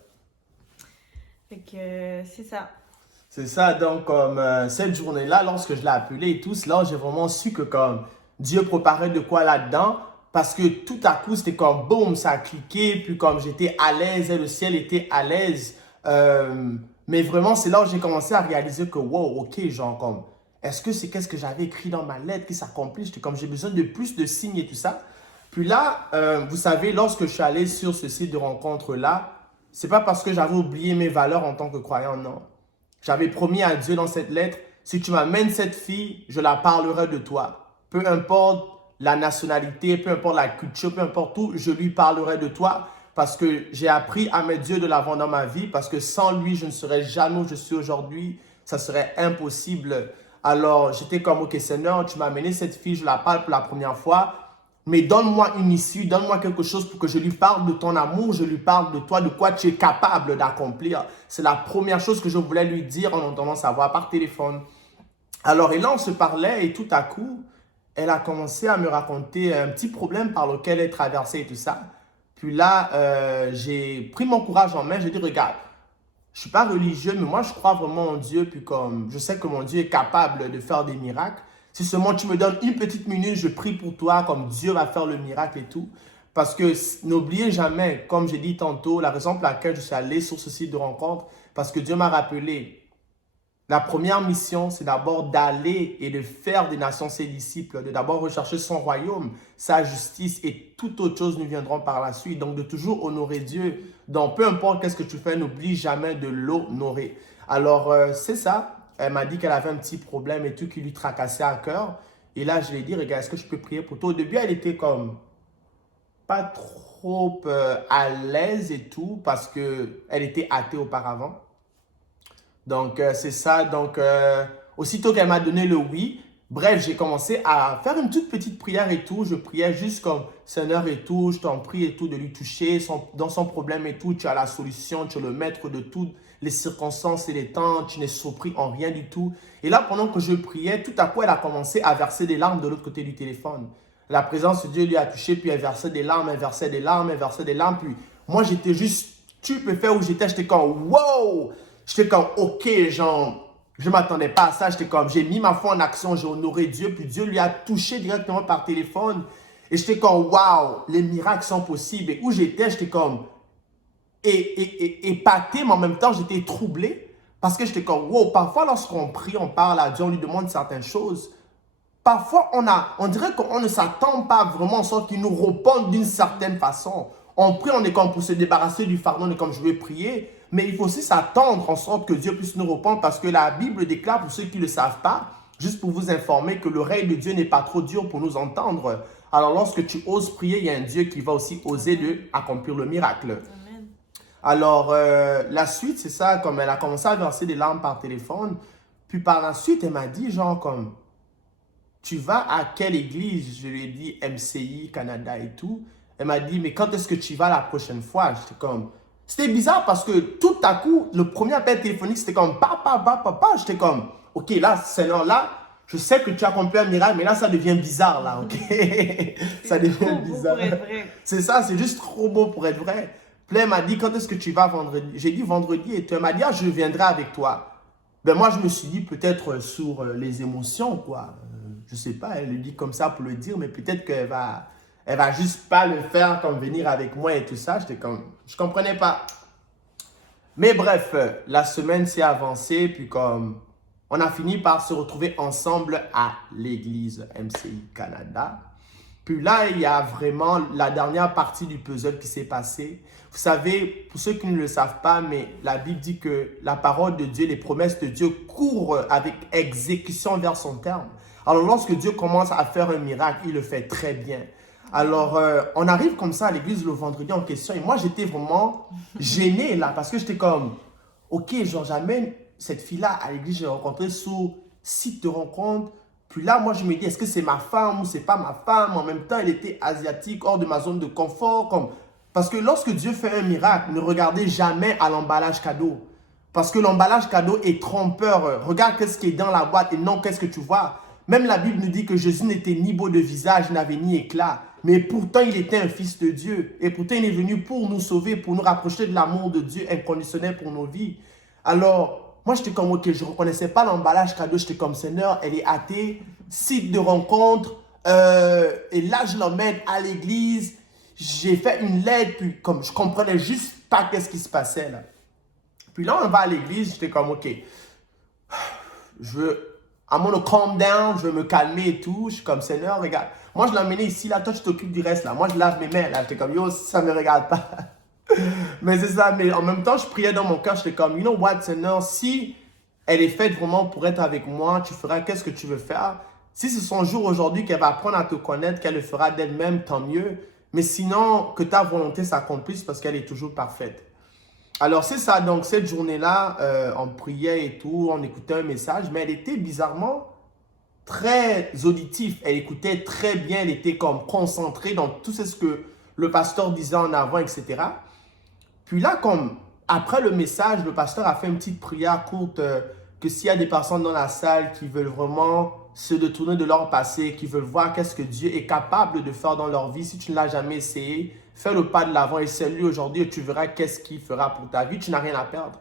Fait que c'est ça. C'est ça. Donc, comme cette journée-là, lorsque je l'ai appelé et tout, là, j'ai vraiment su que comme Dieu préparait de quoi là-dedans. Parce que tout à coup, c'était comme boum, ça a cliqué. Puis comme j'étais à l'aise et le ciel était à l'aise. Mais vraiment, c'est là où j'ai commencé à réaliser que wow, ok, genre comme, est-ce que c'est qu'est-ce que j'avais écrit dans ma lettre qui s'accomplit? J'étais comme, j'ai besoin de plus de signes et tout ça. Puis là, vous savez, lorsque je suis allé sur ce site de rencontre-là, c'est pas parce que j'avais oublié mes valeurs en tant que croyant, non. J'avais promis à Dieu dans cette lettre, si tu m'amènes cette fille, je la parlerai de toi. Peu importe la nationalité, peu importe la culture, peu importe tout, je lui parlerai de toi parce que j'ai appris à mettre Dieu de l'avant dans ma vie parce que sans lui, je ne serais jamais où je suis aujourd'hui. Ça serait impossible. Alors, j'étais comme, ok, Seigneur, tu m'as amené cette fille, je la parle pour la première fois, mais donne-moi une issue, donne-moi quelque chose pour que je lui parle de ton amour, je lui parle de toi, de quoi tu es capable d'accomplir. C'est la première chose que je voulais lui dire en entendant sa voix par téléphone. Alors, et là, on se parlait et tout à coup, elle a commencé à me raconter un petit problème par lequel elle traversait et tout ça. Puis là, j'ai pris mon courage en main. J'ai dit, regarde, je ne suis pas religieux, mais moi, je crois vraiment en Dieu. Puis comme je sais que mon Dieu est capable de faire des miracles, si seulement tu me donnes une petite minute, je prie pour toi, comme Dieu va faire le miracle et tout. Parce que n'oubliez jamais, comme j'ai dit tantôt, la raison pour laquelle je suis allé sur ce site de rencontre, parce que Dieu m'a rappelé, la première mission, c'est d'abord d'aller et de faire des nations ses disciples, de d'abord rechercher son royaume, sa justice et toute autre chose nous viendront par la suite. Donc, de toujours honorer Dieu. Donc, peu importe qu'est-ce que tu fais, n'oublie jamais de l'honorer. Alors, c'est ça. Elle m'a dit qu'elle avait un petit problème et tout qui lui tracassait à cœur. Et là, je lui ai dit, regarde, est-ce que je peux prier pour toi? Au début, elle était comme pas trop à l'aise et tout parce qu'elle était athée auparavant. Donc, c'est ça. Donc, aussitôt qu'elle m'a donné le oui, bref, j'ai commencé à faire une toute petite prière et tout. Je priais juste comme Seigneur et tout, je t'en prie et tout de lui toucher dans son problème et tout. Tu as la solution, tu es le maître de toutes les circonstances et les temps. Tu n'es surpris en rien du tout. Et là, pendant que je priais, tout à coup, elle a commencé à verser des larmes de l'autre côté du téléphone. La présence de Dieu lui a touché, puis elle versait des larmes, elle versait des larmes, elle versait des larmes. Puis moi, j'étais juste stupéfait où j'étais comme wow! J'étais comme ok, genre, je ne m'attendais pas à ça. J'étais comme, j'ai mis ma foi en action, j'ai honoré Dieu, puis Dieu lui a touché directement par téléphone. Et j'étais comme waouh, les miracles sont possibles. Et où j'étais comme épaté, mais en même temps, j'étais troublé. Parce que j'étais comme wow, parfois lorsqu'on prie, on parle à Dieu, on lui demande certaines choses. Parfois, on dirait qu'on ne s'attend pas vraiment en sorte qu'il nous réponde d'une certaine façon. On prie, on est comme pour se débarrasser du fardeau, on est comme je vais prier. Mais il faut aussi s'attendre en sorte que Dieu puisse nous répondre parce que la Bible déclare, pour ceux qui ne le savent pas, juste pour vous informer que l'oreille de Dieu n'est pas trop dure pour nous entendre. Alors, lorsque tu oses prier, il y a un Dieu qui va aussi oser d'accomplir le miracle. Amen. Alors, la suite, c'est ça, comme elle a commencé à verser des larmes par téléphone. Puis par la suite, elle m'a dit, genre comme, tu vas à quelle église? Je lui ai dit MCI, Canada et tout. Elle m'a dit, mais quand est-ce que tu vas la prochaine fois? J'étais comme, c'était bizarre parce que tout à coup, le premier appel téléphonique, c'était comme, papa. J'étais comme, ok, là, Seigneur, là, je sais que tu as accompli un miracle, mais là, ça devient bizarre, là, ok? Ça devient bizarre. C'est ça, c'est juste trop beau pour être vrai. Puis elle m'a dit, quand est-ce que tu vas vendredi? J'ai dit vendredi et tout. Elle m'a dit, ah, je viendrai avec toi. Ben moi, je me suis dit peut-être sur les émotions, quoi. Je sais pas, elle le dit comme ça pour le dire, mais peut-être qu'elle va juste pas le faire comme venir avec moi et tout ça. J'étais comme, je comprenais pas. Mais bref, la semaine s'est avancée, puis comme on a fini par se retrouver ensemble à l'église MCI Canada. Puis là, il y a vraiment la dernière partie du puzzle qui s'est passée. Vous savez, pour ceux qui ne le savent pas, mais la Bible dit que la parole de Dieu, les promesses de Dieu courent avec exécution vers son terme. Alors, lorsque Dieu commence à faire un miracle, il le fait très bien. Alors, on arrive comme ça à l'église le vendredi en question. Et moi, j'étais vraiment gêné là parce que j'étais comme, ok, genre, j'amène cette fille-là à l'église, j'ai rencontré sur site de rencontre. Puis là, moi, je me dis, est-ce que c'est ma femme ou c'est pas ma femme? En même temps, elle était asiatique, hors de ma zone de confort. Parce que lorsque Dieu fait un miracle, ne regardez jamais à l'emballage cadeau. Parce que l'emballage cadeau est trompeur. Regarde qu'est-ce qui est dans la boîte et non qu'est-ce que tu vois. Même la Bible nous dit que Jésus n'était ni beau de visage, n'avait ni éclat. Mais pourtant, il était un fils de Dieu. Et pourtant, il est venu pour nous sauver, pour nous rapprocher de l'amour de Dieu inconditionnel pour nos vies. Alors, moi, j'étais comme, ok, je ne reconnaissais pas l'emballage cadeau. J'étais comme, Seigneur, elle est athée, site de rencontre. Et là, je l'emmène à l'église. J'ai fait une lettre, puis comme je comprenais juste pas qu'est-ce qui se passait là. Puis là, on va à l'église, j'étais comme, ok, I'm gonna calm down, je vais me calmer et tout. Je suis comme, Seigneur, regarde. Moi, je l'ai emmené ici, là, toi, tu t'occupes du reste, là. Moi, je lave mes mains, là. J'étais comme, yo, ça ne me regarde pas. Mais c'est ça, mais en même temps, je priais dans mon cœur, j'étais comme, you know what, Seigneur, si elle est faite vraiment pour être avec moi, tu feras qu'est-ce que tu veux faire. Si c'est son jour aujourd'hui qu'elle va apprendre à te connaître, qu'elle le fera d'elle-même, tant mieux. Mais sinon, que ta volonté s'accomplisse parce qu'elle est toujours parfaite. Alors, c'est ça. Donc, cette journée-là, on priait et tout, on écoutait un message, mais elle était bizarrement très auditive. Elle écoutait très bien, elle était comme concentrée dans tout ce que le pasteur disait en avant, etc. Puis là, comme après le message, le pasteur a fait une petite prière courte que s'il y a des personnes dans la salle qui veulent vraiment se détourner de leur passé, qui veulent voir qu'est-ce que Dieu est capable de faire dans leur vie, si tu ne l'as jamais essayé, fais le pas de l'avant et essaie-lui aujourd'hui et tu verras qu'est-ce qu'il fera pour ta vie. Tu n'as rien à perdre.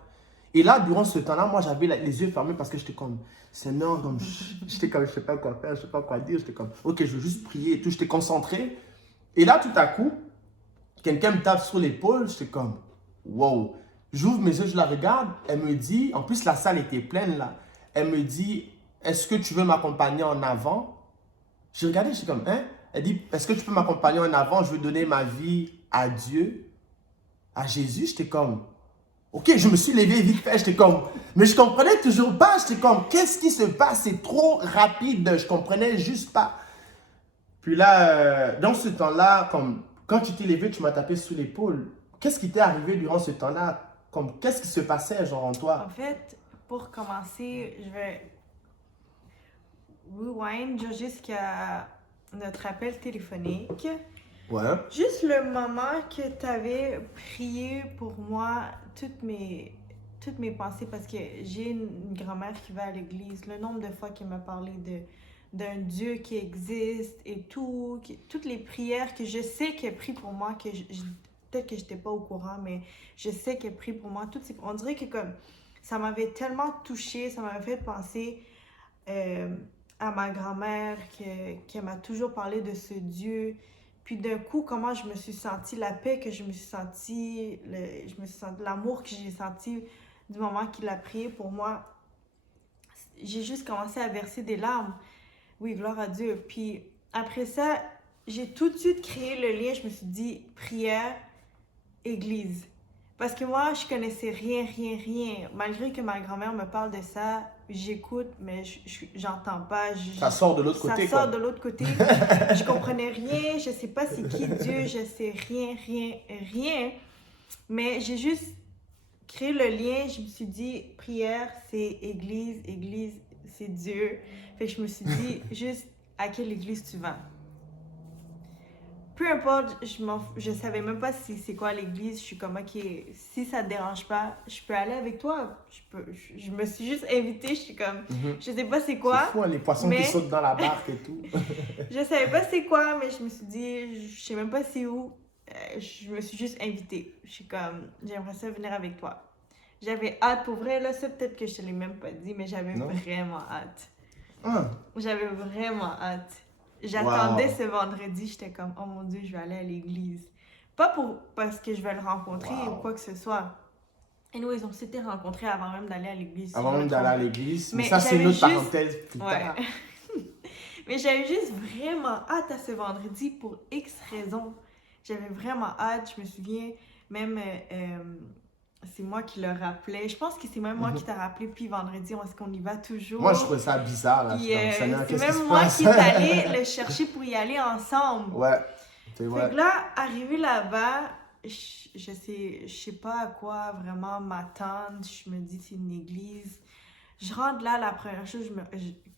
Et là, durant ce temps-là, moi, j'avais les yeux fermés parce que j'étais comme, Seigneur, j'étais comme, je ne sais pas quoi faire, je ne sais pas quoi dire. J'étais comme, ok, je veux juste prier et tout. J'étais concentré. Et là, tout à coup, quelqu'un me tape sur l'épaule. J'étais comme, wow. J'ouvre mes yeux, je la regarde. Elle me dit, en plus, la salle était pleine là. Elle me dit, est-ce que tu veux m'accompagner en avant? J'ai regardé, j'étais comme, hein? Elle dit, est-ce que tu peux m'accompagner en avant? Je veux donner ma vie à Dieu, à Jésus. J'étais comme, Ok, je me suis levé vite fait, j'étais comme... Mais je comprenais toujours pas, j'étais comme, qu'est-ce qui se passe? C'est trop rapide, je comprenais juste pas. Puis là, dans ce temps-là, comme quand tu t'es levé, tu m'as tapé sous l'épaule. Qu'est-ce qui t'est arrivé durant ce temps-là? Comme, qu'est-ce qui se passait, genre, en toi? En fait, pour commencer, je vais rewind jusqu'à notre appel téléphonique. Ouais. Juste le moment que tu avais prié pour moi, toutes mes pensées, parce que j'ai une grand-mère qui va à l'église, le nombre de fois qu'elle m'a parlé d'un Dieu qui existe et tout, toutes les prières que je sais qu'elle prie pour moi, que peut-être que je n'étais pas au courant, mais je sais qu'elle prie pour moi. On dirait que comme ça m'avait tellement touchée, ça m'avait fait penser à ma grand-mère, qu'elle m'a toujours parlé de ce Dieu. Puis d'un coup, comment je me suis sentie, la paix que je me suis sentie, l'amour que j'ai senti du moment qu'il a prié pour moi. J'ai juste commencé à verser des larmes. Oui, gloire à Dieu. Puis après ça, j'ai tout de suite créé le lien. Je me suis dit, prière, église. Parce que moi, je connaissais rien. Malgré que ma grand-mère me parle de ça, j'écoute, mais j'entends pas. Ça sort de l'autre côté, Ça sort de l'autre côté. Je comprenais rien. Je sais pas c'est qui Dieu. Je sais rien. Mais j'ai juste créé le lien. Je me suis dit, prière, c'est église, c'est Dieu. Fait que je me suis dit, juste à quelle église tu vas. Peu importe, je savais même pas si c'est quoi l'église. Je suis comme, ok, si ça te dérange pas, je peux aller avec toi. Je me suis juste invitée. Je suis comme, je sais pas c'est quoi. C'est fou, hein, les poissons qui sautent dans la barque et tout. Je savais pas c'est quoi, mais je me suis dit, je sais même pas c'est où. Je me suis juste invitée. Je suis comme, j'aimerais ça venir avec toi. J'avais hâte, pour vrai, là, ça peut-être que je te l'ai même pas dit, mais j'avais vraiment hâte. J'avais vraiment hâte. J'attendais ce vendredi, j'étais comme, oh mon Dieu, je vais aller à l'église. Pas parce que je vais le rencontrer ou quoi que ce soit. Et nous, on s'était rencontrés avant même d'aller à l'église. Avant même d'aller à l'église, mais ça, c'est une autre parenthèse plus tard. Mais j'avais juste vraiment hâte à ce vendredi pour X raisons. J'avais vraiment hâte, je me souviens, même... c'est moi qui le rappelais. Je pense que c'est même moi qui t'a rappelé. Puis vendredi, est-ce qu'on y va toujours? Moi, je trouvais ça bizarre. Là. C'est même moi qui est allée le chercher pour y aller ensemble. Ouais, c'est vrai. Donc là, arrivé là-bas, je sais pas à quoi vraiment m'attendre. Je me dis, c'est une église. Je rentre là, la première chose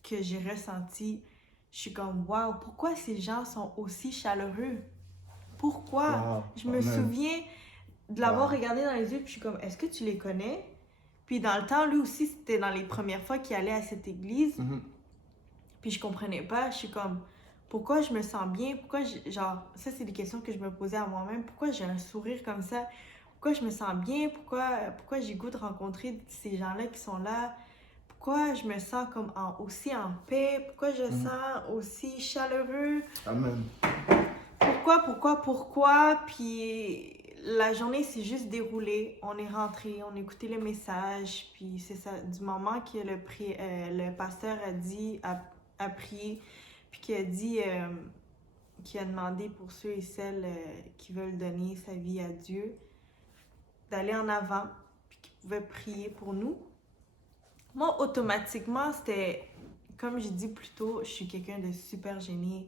que j'ai ressentie, je suis comme, waouh, pourquoi ces gens sont aussi chaleureux? Pourquoi? Wow, je me souviens de l'avoir regardé dans les yeux, puis je suis comme, est-ce que tu les connais? Puis dans le temps, lui aussi, c'était dans les premières fois qu'il allait à cette église. Puis je comprenais pas, je suis comme, pourquoi je me sens bien? Pourquoi, genre, ça c'est des questions que je me posais à moi-même. Pourquoi j'ai un sourire comme ça? Pourquoi je me sens bien? Pourquoi j'ai goût de rencontrer ces gens-là qui sont là? Pourquoi je me sens comme aussi en paix? Pourquoi je sens aussi chaleureux? Amen. Pourquoi? Puis la journée s'est juste déroulée. On est rentré, on a écouté le message. Puis c'est ça, du moment que le pasteur a prié, puis qu'il a dit, qu'il a demandé pour ceux et celles qui veulent donner sa vie à Dieu, d'aller en avant, puis qu'ils pouvaient prier pour nous. Moi, automatiquement, c'était, comme j'ai dit plus tôt, je suis quelqu'un de super gêné.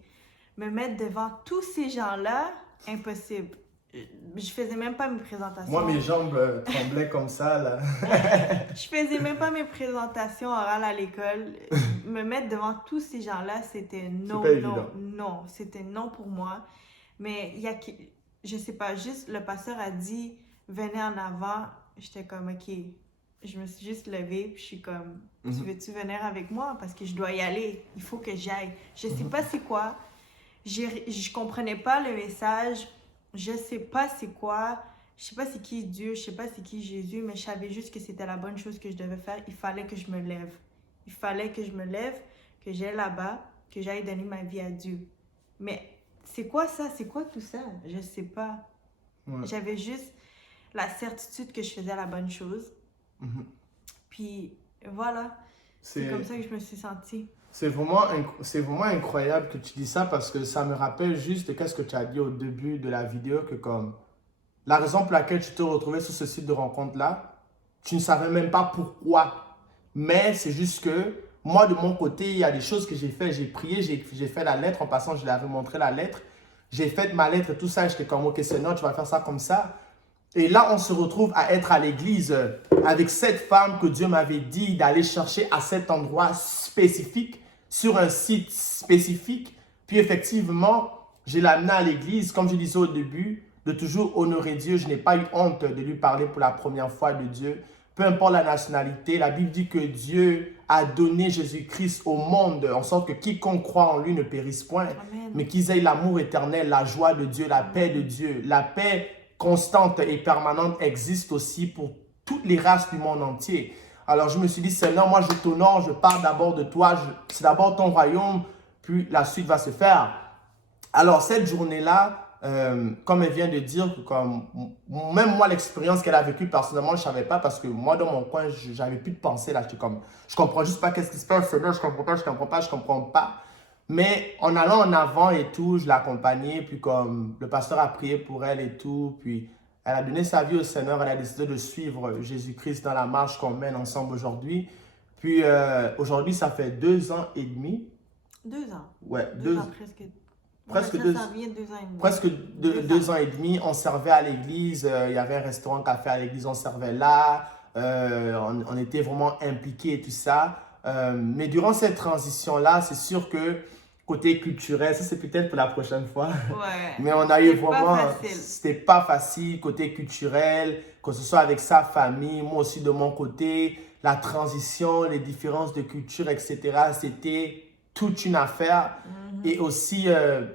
Me mettre devant tous ces gens-là, impossible. Je faisais même pas mes présentations. Moi, mes jambes tremblaient comme ça, là. Je faisais même pas mes présentations orales à l'école. Me mettre devant tous ces gens-là, c'était non. C'était non pour moi. Mais je sais pas, juste le pasteur a dit, venez en avant. J'étais comme, ok. Je me suis juste levée, puis je suis comme, tu veux-tu venir avec moi? Parce que je dois y aller. Il faut que j'aille. Je sais pas c'est quoi. Je comprenais pas le message. Je sais pas c'est quoi. Je sais pas c'est qui Dieu. Je sais pas c'est qui Jésus. Mais je savais juste que c'était la bonne chose que je devais faire. Il fallait que je me lève. Il fallait que je me lève, que j'aille là-bas, que j'aille donner ma vie à Dieu. Mais c'est quoi ça? C'est quoi tout ça? Je sais pas. Ouais. J'avais juste la certitude que je faisais la bonne chose. Puis voilà. C'est comme ça que je me suis sentie. C'est vraiment incroyable que tu dis ça parce que ça me rappelle juste qu'est-ce que tu as dit au début de la vidéo que comme la raison pour laquelle tu te retrouvais sur ce site de rencontre-là, tu ne savais même pas pourquoi. Mais c'est juste que moi, de mon côté, il y a des choses que j'ai fait. J'ai prié, j'ai fait la lettre. En passant, je lui avais montré la lettre. J'ai fait ma lettre et tout ça. J'étais comme, ok, Seigneur, tu vas faire ça comme ça. Et là, on se retrouve à être à l'église avec cette femme que Dieu m'avait dit d'aller chercher à cet endroit spécifique, sur un site spécifique. Puis effectivement, je l'ai amené à l'église, comme je disais au début, de toujours honorer Dieu. Je n'ai pas eu honte de lui parler pour la première fois de Dieu. Peu importe la nationalité, la Bible dit que Dieu a donné Jésus-Christ au monde, en sorte que quiconque croit en lui ne périsse point, Amen. mais qu'ils aient l'amour éternel, la joie de Dieu, la paix de Dieu. La paix constante et permanente existe aussi pour toutes les races du monde entier. Alors je me suis dit, Seigneur, moi je t'honore, je parle d'abord de toi, c'est d'abord ton royaume, puis la suite va se faire. Alors cette journée-là, comme elle vient de dire, même moi l'expérience qu'elle a vécue personnellement, je ne savais pas parce que moi dans mon coin, je n'avais plus de pensée là. J'étais comme, je ne comprends juste pas qu'est-ce qui se passe, Seigneur, je ne comprends pas. Mais en allant en avant et tout, je l'ai accompagnée, puis comme le pasteur a prié pour elle et tout, puis elle a donné sa vie au Seigneur, elle a décidé de suivre Jésus-Christ dans la marche qu'on mène ensemble aujourd'hui. Puis aujourd'hui, ça fait 2 ans et demi. 2 ans. Ouais, 2 ans presque. Presque Ouais, 2 ça vient 2 ans et demi. Presque 2 ans et demi, on servait à l'église, il y avait un restaurant café à l'église, on servait là, on était vraiment impliqués et tout ça. Mais durant cette transition-là, c'est sûr que côté culturel, ça c'est peut-être pour la prochaine fois. Ouais. Mais on a eu C'était vraiment, pas facile. c'était pas facile côté culturel, que ce soit avec sa famille, moi aussi de mon côté, la transition, les différences de culture, etc. C'était toute une affaire. Et aussi,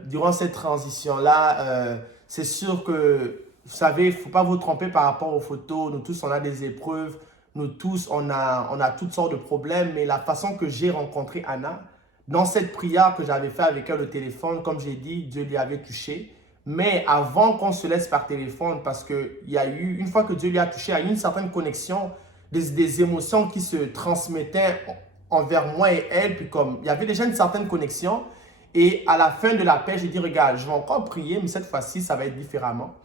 durant cette transition-là, c'est sûr que, vous savez, il ne faut pas vous tromper par rapport aux photos. Nous tous, on a des épreuves. Nous tous, on a toutes sortes de problèmes. Mais la façon que j'ai rencontré Anna, dans cette prière que j'avais fait avec elle au téléphone, comme j'ai dit, Dieu lui avait touché. Mais avant qu'on se laisse par téléphone, parce qu'il y a eu, une fois que Dieu lui a touché, il y a eu une certaine connexion, des émotions qui se transmettaient envers moi et elle. Puis comme, il y avait déjà une certaine connexion. Et à la fin de l'appel, j'ai dit, regarde, je vais encore prier, mais cette fois-ci, ça va être différemment.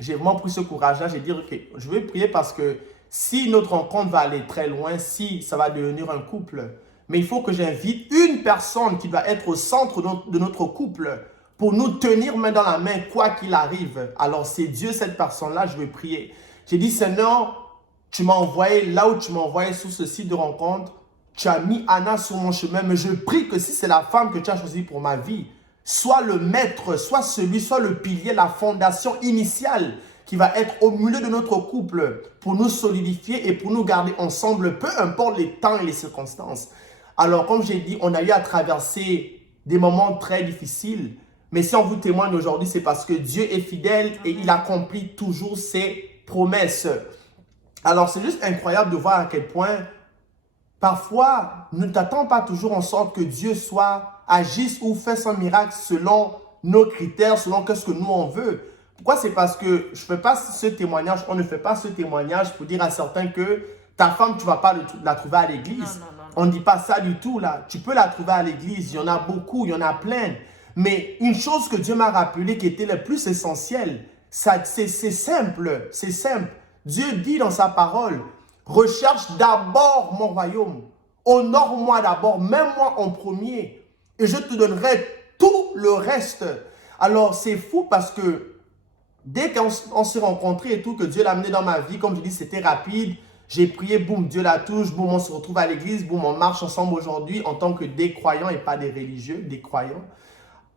J'ai vraiment pris ce courage-là. J'ai dit, ok, je vais prier parce que si notre rencontre va aller très loin, si ça va devenir un couple, mais il faut que j'invite une personne qui va être au centre de notre couple pour nous tenir main dans la main, quoi qu'il arrive. Alors, c'est Dieu, cette personne-là, je vais prier. J'ai dit, Seigneur, tu m'as envoyé là où tu m'as envoyé sur ce site de rencontre. Tu as mis Anna sur mon chemin, mais je prie que si c'est la femme que tu as choisie pour ma vie, soit le maître, soit le pilier, la fondation initiale qui va être au milieu de notre couple pour nous solidifier et pour nous garder ensemble, peu importe les temps et les circonstances. Alors, comme j'ai dit, on a eu à traverser des moments très difficiles, mais si on vous témoigne aujourd'hui, c'est parce que Dieu est fidèle et il accomplit toujours ses promesses. Alors, c'est juste incroyable de voir à quel point parfois, ne t'attends pas toujours en sorte que Dieu agisse ou fasse un miracle selon nos critères, selon ce que nous on veut. Pourquoi? C'est parce que je fais pas ce témoignage, on ne fait pas ce témoignage pour dire à certains que ta femme, tu ne vas pas la trouver à l'église. On ne dit pas ça du tout là. Tu peux la trouver à l'église, il y en a beaucoup, il y en a plein. Mais une chose que Dieu m'a rappelé qui était le plus essentiel, c'est simple, c'est simple. Dieu dit dans sa parole, recherche d'abord mon royaume. Honore-moi d'abord, mets-moi en premier. Et je te donnerai tout le reste. Alors, c'est fou parce que dès qu'on s'est rencontrés et tout, que Dieu l'a amené dans ma vie, comme je dis, c'était rapide. J'ai prié, boum, Dieu la touche, boum, on se retrouve à l'église, boum, on marche ensemble aujourd'hui en tant que des croyants et pas des religieux, des croyants.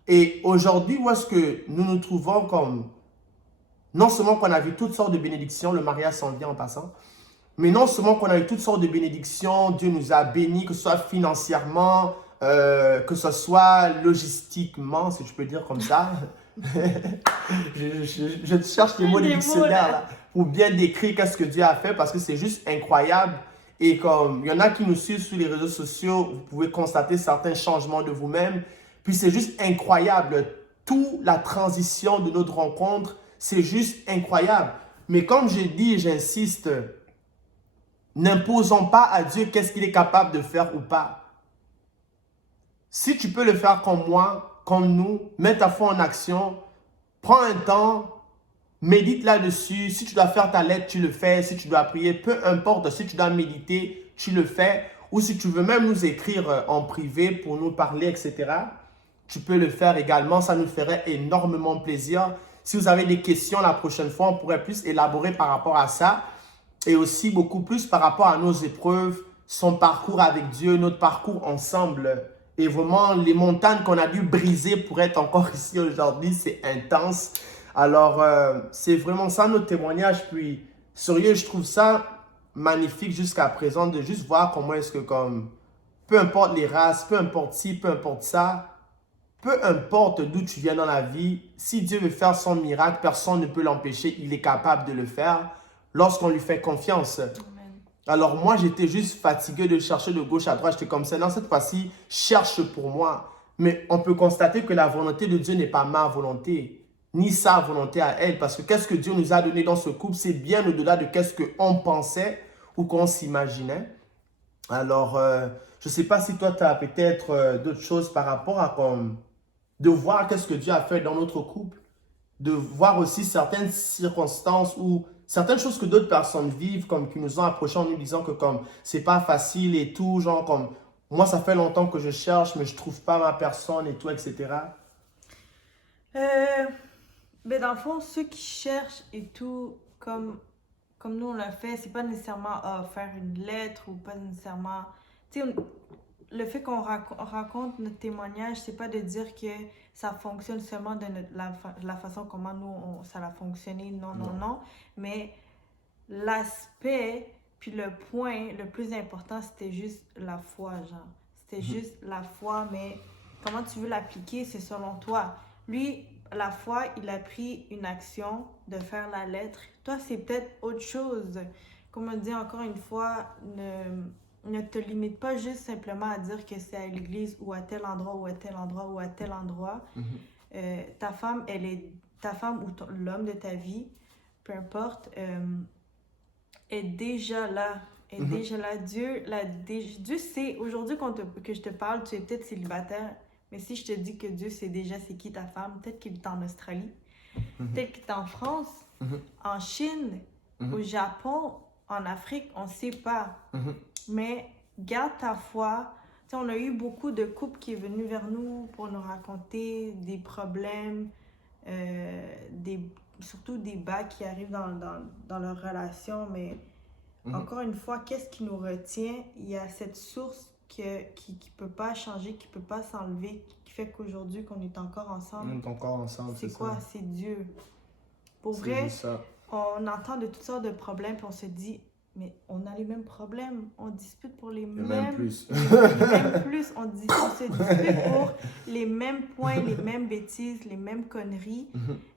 Et aujourd'hui, où est-ce que nous nous trouvons comme, non seulement qu'on a vu toutes sortes de bénédictions, le mariage s'en vient en passant, mais non seulement qu'on a eu toutes sortes de bénédictions, Dieu nous a bénis, que ce soit financièrement, que ce soit logistiquement, si je peux dire comme ça. je cherche les mots du dictionnaire là, pour bien décrire qu'est-ce que Dieu a fait parce que c'est juste incroyable. Et comme il y en a qui nous suivent sur les réseaux sociaux, vous pouvez constater certains changements de vous-même. Puis c'est juste incroyable. Toute la transition de notre rencontre, c'est juste incroyable. Mais comme je dis, j'insiste, n'imposons pas à Dieu qu'est-ce qu'il est capable de faire ou pas. Si tu peux le faire comme moi, comme nous, mets ta foi en action, prends un temps, médite là-dessus. Si tu dois faire ta lettre, tu le fais. Si tu dois prier, peu importe. Si tu dois méditer, tu le fais. Ou si tu veux même nous écrire en privé pour nous parler, etc., tu peux le faire également. Ça nous ferait énormément plaisir. Si vous avez des questions la prochaine fois, on pourrait plus élaborer par rapport à ça. Et aussi beaucoup plus par rapport à nos épreuves, son parcours avec Dieu, notre parcours ensemble. Et vraiment, les montagnes qu'on a dû briser pour être encore ici aujourd'hui, c'est intense. Alors, c'est vraiment ça notre témoignage. Puis, sérieux, je trouve ça magnifique jusqu'à présent de juste voir comment est-ce que, comme, peu importe les races, peu importe ci, peu importe ça, peu importe d'où tu viens dans la vie, si Dieu veut faire son miracle, personne ne peut l'empêcher. Il est capable de le faire lorsqu'on lui fait confiance. Amen. Alors moi, j'étais juste fatigué de chercher de gauche à droite. J'étais comme ça. Non, cette fois-ci, cherche pour moi. Mais on peut constater que la volonté de Dieu n'est pas ma volonté, ni sa volonté à elle. Parce que qu'est-ce que Dieu nous a donné dans ce couple, c'est bien au-delà de qu'est-ce qu'on pensait ou qu'on s'imaginait. Alors, je ne sais pas si toi, tu as peut-être d'autres choses par rapport à de voir qu'est-ce que Dieu a fait dans notre couple, de voir aussi certaines circonstances ou certaines choses que d'autres personnes vivent, comme qui nous ont approchés en nous disant que comme c'est pas facile et tout, genre comme moi ça fait longtemps que je cherche mais je trouve pas ma personne et tout, etc. Mais dans le fond, ceux qui cherchent et tout, comme nous on l'a fait, c'est pas nécessairement faire une lettre ou pas nécessairement... Tu sais, le fait qu'on raconte notre témoignage, c'est pas de dire que ça fonctionne seulement de la façon comment nous, ça a fonctionné. Non, non, non. Mais l'aspect, puis le point le plus important, c'était juste la foi, genre. C'était juste la foi, mais comment tu veux l'appliquer, c'est selon toi. Lui, la foi, il a pris une action de faire la lettre. Toi, c'est peut-être autre chose. Comme on dit encore une fois, ne te limite pas juste simplement à dire que c'est à l'église ou à tel endroit ou à tel endroit ou à tel endroit. Ta femme, ta femme ou l'homme de ta vie, peu importe, est déjà là. Est déjà là. Dieu sait, aujourd'hui que je te parle, tu es peut-être célibataire, mais si je te dis que Dieu sait déjà c'est qui ta femme, peut-être qu'il est en Australie, peut-être qu'il est en France, en Chine, au Japon, en Afrique, on ne sait pas. Mais garde ta foi. T'sais, on a eu beaucoup de couples qui sont venus vers nous pour nous raconter des problèmes, surtout des bas qui arrivent dans leur relation. Mais encore une fois, qu'est-ce qui nous retient? Il y a cette source qui ne peut pas changer, qui ne peut pas s'enlever, qui fait qu'aujourd'hui, qu'on est encore ensemble. On est encore ensemble, c'est quoi? Ça. C'est Dieu. Pour vrai, on entend de toutes sortes de problèmes, puis on se dit... Mais on a les mêmes problèmes, on dispute pour les mêmes plus. les mêmes plus, on se dispute pour les mêmes points, les mêmes bêtises, les mêmes conneries.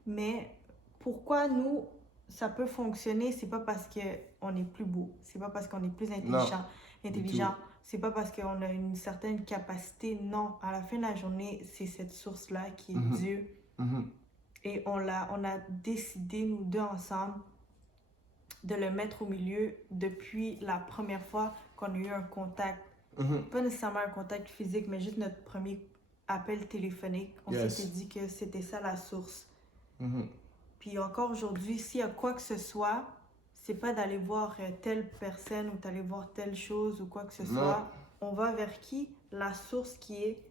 Mais pourquoi nous, ça peut fonctionner, c'est pas parce qu'on est plus beau, c'est pas parce qu'on est plus intelligent, c'est pas parce qu'on a une certaine capacité. Non, à la fin de la journée, c'est cette source-là qui est Dieu. Et on a décidé, nous deux ensemble, de le mettre au milieu depuis la première fois qu'on a eu un contact. Pas nécessairement un contact physique, mais juste notre premier appel téléphonique. On s'était dit que c'était ça la source. Puis encore aujourd'hui, s'il y a quoi que ce soit, c'est pas d'aller voir telle personne ou d'aller voir telle chose ou quoi que ce soit. On va vers qui? La source qui est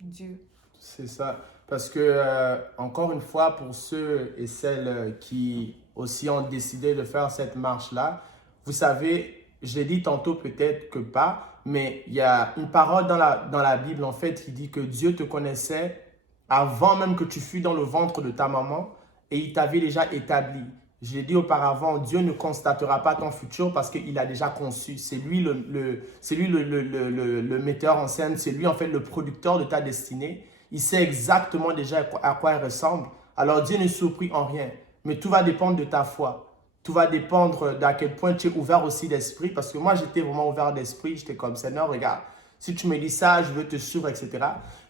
Dieu. C'est ça. Parce que, encore une fois, pour ceux et celles qui aussi ont décidé de faire cette marche-là, vous savez, je l'ai dit tantôt, peut-être que pas, mais il y a une parole dans la Bible, en fait, qui dit que Dieu te connaissait avant même que tu fus dans le ventre de ta maman et il t'avait déjà établi. Je l'ai dit auparavant, Dieu ne constatera pas ton futur parce qu'il a déjà conçu. C'est lui le metteur en scène, c'est lui en fait le producteur de ta destinée. Il sait exactement déjà à quoi elle ressemble. Alors Dieu ne surprit en rien. Mais tout va dépendre de ta foi. Tout va dépendre d'à quel point tu es ouvert aussi d'esprit. Parce que moi, j'étais vraiment ouvert d'esprit. J'étais comme, Seigneur, regarde, si tu me dis ça, je veux te suivre, etc.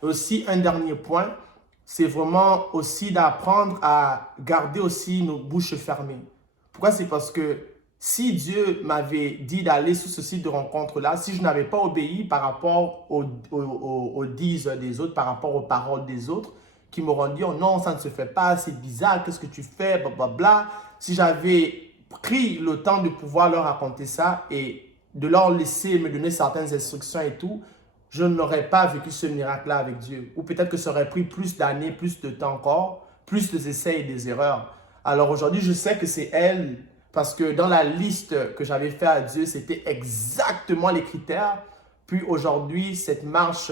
Et aussi, un dernier point, c'est vraiment aussi d'apprendre à garder aussi nos bouches fermées. Pourquoi? C'est parce que si Dieu m'avait dit d'aller sur ce site de rencontre-là, si je n'avais pas obéi par rapport aux dires des autres, par rapport aux paroles des autres, qui m'auront dit, oh non, ça ne se fait pas, c'est bizarre, qu'est-ce que tu fais, blablabla. Si j'avais pris le temps de pouvoir leur raconter ça et de leur laisser me donner certaines instructions et tout, je n'aurais pas vécu ce miracle-là avec Dieu. Ou peut-être que ça aurait pris plus d'années, plus de temps encore, plus d'essais et des erreurs. Alors aujourd'hui, je sais que c'est elle, parce que dans la liste que j'avais fait à Dieu, c'était exactement les critères. Puis aujourd'hui, cette marche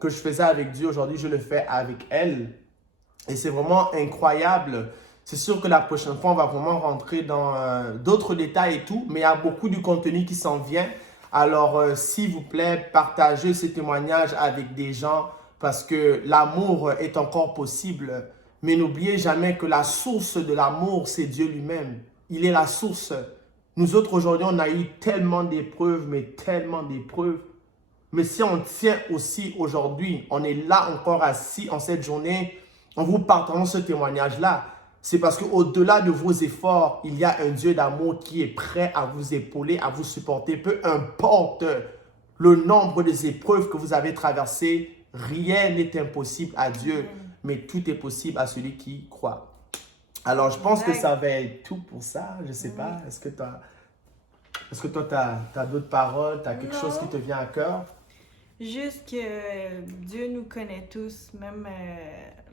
que je faisais avec Dieu, aujourd'hui, je le fais avec elle. Et c'est vraiment incroyable. C'est sûr que la prochaine fois, on va vraiment rentrer dans d'autres détails et tout, mais il y a beaucoup de contenu qui s'en vient. Alors, s'il vous plaît, partagez ces témoignages avec des gens parce que l'amour est encore possible. Mais n'oubliez jamais que la source de l'amour, c'est Dieu lui-même. Il est la source. Nous autres, aujourd'hui, on a eu tellement d'épreuves, mais tellement d'épreuves. Mais si on tient aussi aujourd'hui, on est là encore assis en cette journée, en vous partageant ce témoignage-là, c'est parce qu'au-delà de vos efforts, il y a un Dieu d'amour qui est prêt à vous épauler, à vous supporter. Peu importe le nombre des épreuves que vous avez traversées, rien n'est impossible à Dieu, mais tout est possible à celui qui croit. Alors, je pense que ça va être tout pour ça. Je ne sais pas, est-ce que toi, tu as d'autres paroles, tu as quelque chose qui te vient à cœur? Juste que Dieu nous connaît tous, même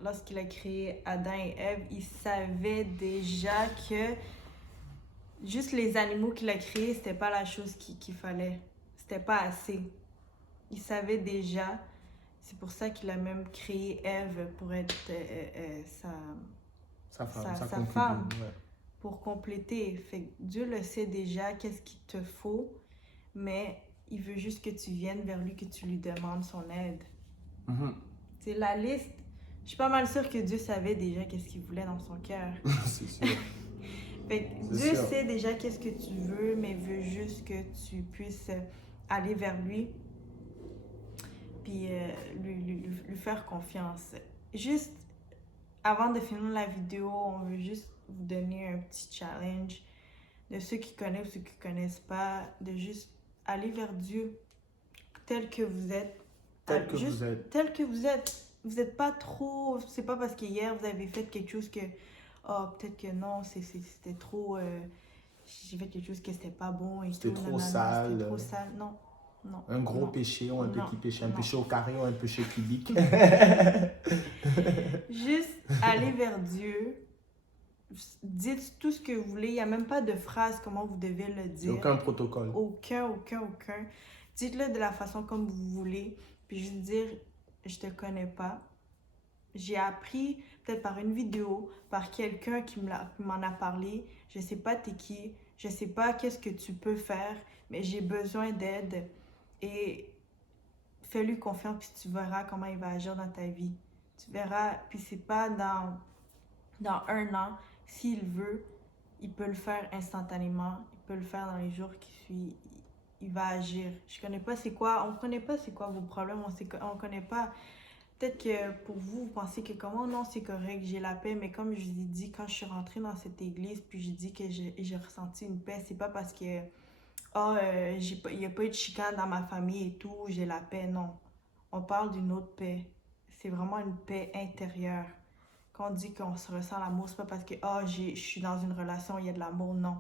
lorsqu'il a créé Adam et Ève, il savait déjà que juste les animaux qu'il a créés, c'était pas la chose qu'il fallait. C'était pas assez. Il savait déjà. C'est pour ça qu'il a même créé Ève pour être sa femme, ouais. Pour compléter. Fait que Dieu le sait déjà, qu'est-ce qu'il te faut, mais il veut juste que tu viennes vers lui, que tu lui demandes son aide. C'est la liste. Je suis pas mal sûre que Dieu savait déjà qu'est-ce qu'il voulait dans son cœur. C'est sûr. Fait que Dieu sait déjà qu'est-ce que tu veux, mais veut juste que tu puisses aller vers lui puis lui faire confiance. Juste avant de finir la vidéo, on veut juste vous donner un petit challenge de ceux qui connaissent ou ceux qui ne connaissent pas, de juste aller vers Dieu tel que vous êtes. Tel que vous êtes. Vous n'êtes pas trop... C'est pas parce qu'hier vous avez fait quelque chose que... Oh, peut-être que non, c'était trop... j'ai fait quelque chose que c'était pas bon et tout. C'était trop sale. C'était trop sale. Non. Un gros péché ou un petit péché. Un péché au carré ou un péché cubique. Juste aller vers Dieu. Dites tout ce que vous voulez. Il n'y a même pas de phrase comment vous devez le dire. Aucun protocole. Aucun. Dites-le de la façon comme vous voulez. Puis juste dire, je te connais pas. J'ai appris peut-être par une vidéo, par quelqu'un qui m'en a parlé. Je sais pas t'es qui. Je sais pas qu'est-ce que tu peux faire. Mais j'ai besoin d'aide. Et fais-lui confiance puis tu verras comment il va agir dans ta vie. Tu verras. Puis c'est pas dans un an. S'il veut, il peut le faire instantanément. Il peut le faire dans les jours qui suivent. Il va agir. On connaît pas c'est quoi vos problèmes. On connaît pas. Peut-être que pour vous, vous pensez que comment non, c'est correct, j'ai la paix. Mais comme je vous ai dit, quand je suis rentrée dans cette église, puis j'ai dit que j'ai ressenti une paix, c'est pas parce que il n'y a pas eu de chicane dans ma famille et tout, j'ai la paix. Non. On parle d'une autre paix. C'est vraiment une paix intérieure. Quand on dit qu'on se ressent l'amour, c'est pas parce que je suis dans une relation, il y a de l'amour, non.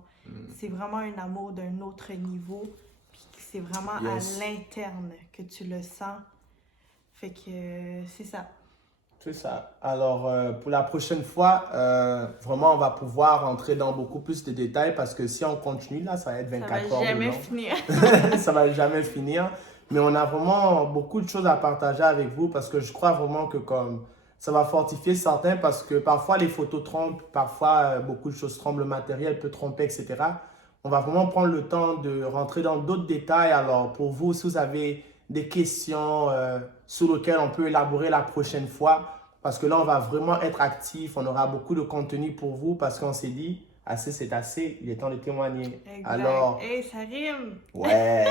C'est vraiment un amour d'un autre niveau, puis c'est vraiment à l'interne que tu le sens. Fait que c'est ça. C'est ça. Alors, pour la prochaine fois, vraiment, on va pouvoir rentrer dans beaucoup plus de détails parce que si on continue, là, ça va être 24 heures. Ça va jamais finir. Ça va jamais finir. Mais on a vraiment beaucoup de choses à partager avec vous parce que je crois vraiment que comme ça va fortifier certains parce que parfois les photos trompent, parfois beaucoup de choses trompent, le matériel peut tromper, etc. On va vraiment prendre le temps de rentrer dans d'autres détails. Alors, pour vous, si vous avez des questions sur lesquelles on peut élaborer la prochaine fois, parce que là, on va vraiment être actif, on aura beaucoup de contenu pour vous parce qu'on s'est dit, assez c'est assez, il est temps de témoigner. Exact. Alors, hey, ça rime! Ouais!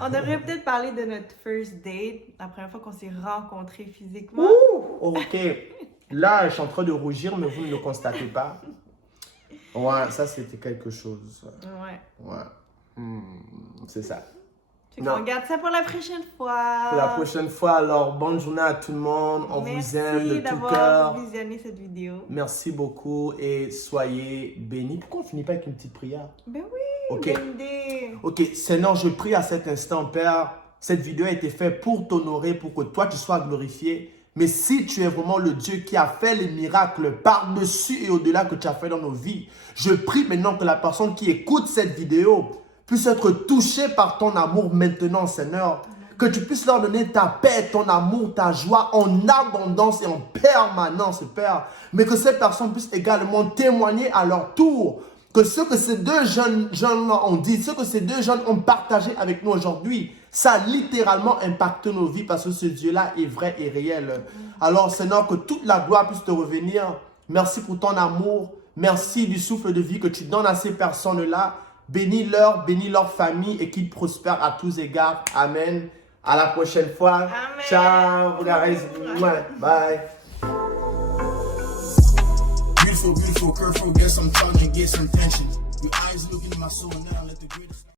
On devrait peut-être parler de notre first date, la première fois qu'on s'est rencontrés physiquement. Ouh! Ok, là, je suis en train de rougir, mais vous ne le constatez pas. Ouais, ça, c'était quelque chose. Ouais. Ouais. C'est ça. On garde ça pour la prochaine fois. Pour la prochaine fois. Alors, bonne journée à tout le monde. On vous aime de tout cœur. Merci d'avoir visionné cette vidéo. Merci beaucoup et soyez bénis. Pourquoi on ne finit pas avec une petite prière? Ben oui, ok. bonne idée. Ok, Seigneur, je prie à cet instant, Père. Cette vidéo a été faite pour t'honorer, pour que toi, tu sois glorifié. Mais si tu es vraiment le Dieu qui a fait les miracles par-dessus et au-delà que tu as fait dans nos vies, je prie maintenant que la personne qui écoute cette vidéo puisse être touchée par ton amour maintenant, Seigneur. Que tu puisses leur donner ta paix, ton amour, ta joie en abondance et en permanence, Père. Mais que ces personnes puissent également témoigner à leur tour que ce que ces deux jeunes ont dit, ce que ces deux jeunes ont partagé avec nous aujourd'hui, ça a littéralement impacté nos vies parce que ce Dieu-là est vrai et réel. Alors, Seigneur, que toute la gloire puisse te revenir. Merci pour ton amour. Merci du souffle de vie que tu donnes à ces personnes-là. Bénis-leur, bénis leur famille et qu'ils prospèrent à tous égards. Amen. À la prochaine fois. Amen. Ciao, guys. Bye. Beautiful, beautiful, careful, get some tongue and get some tension. Your eyes looking in my soul now, let the greatest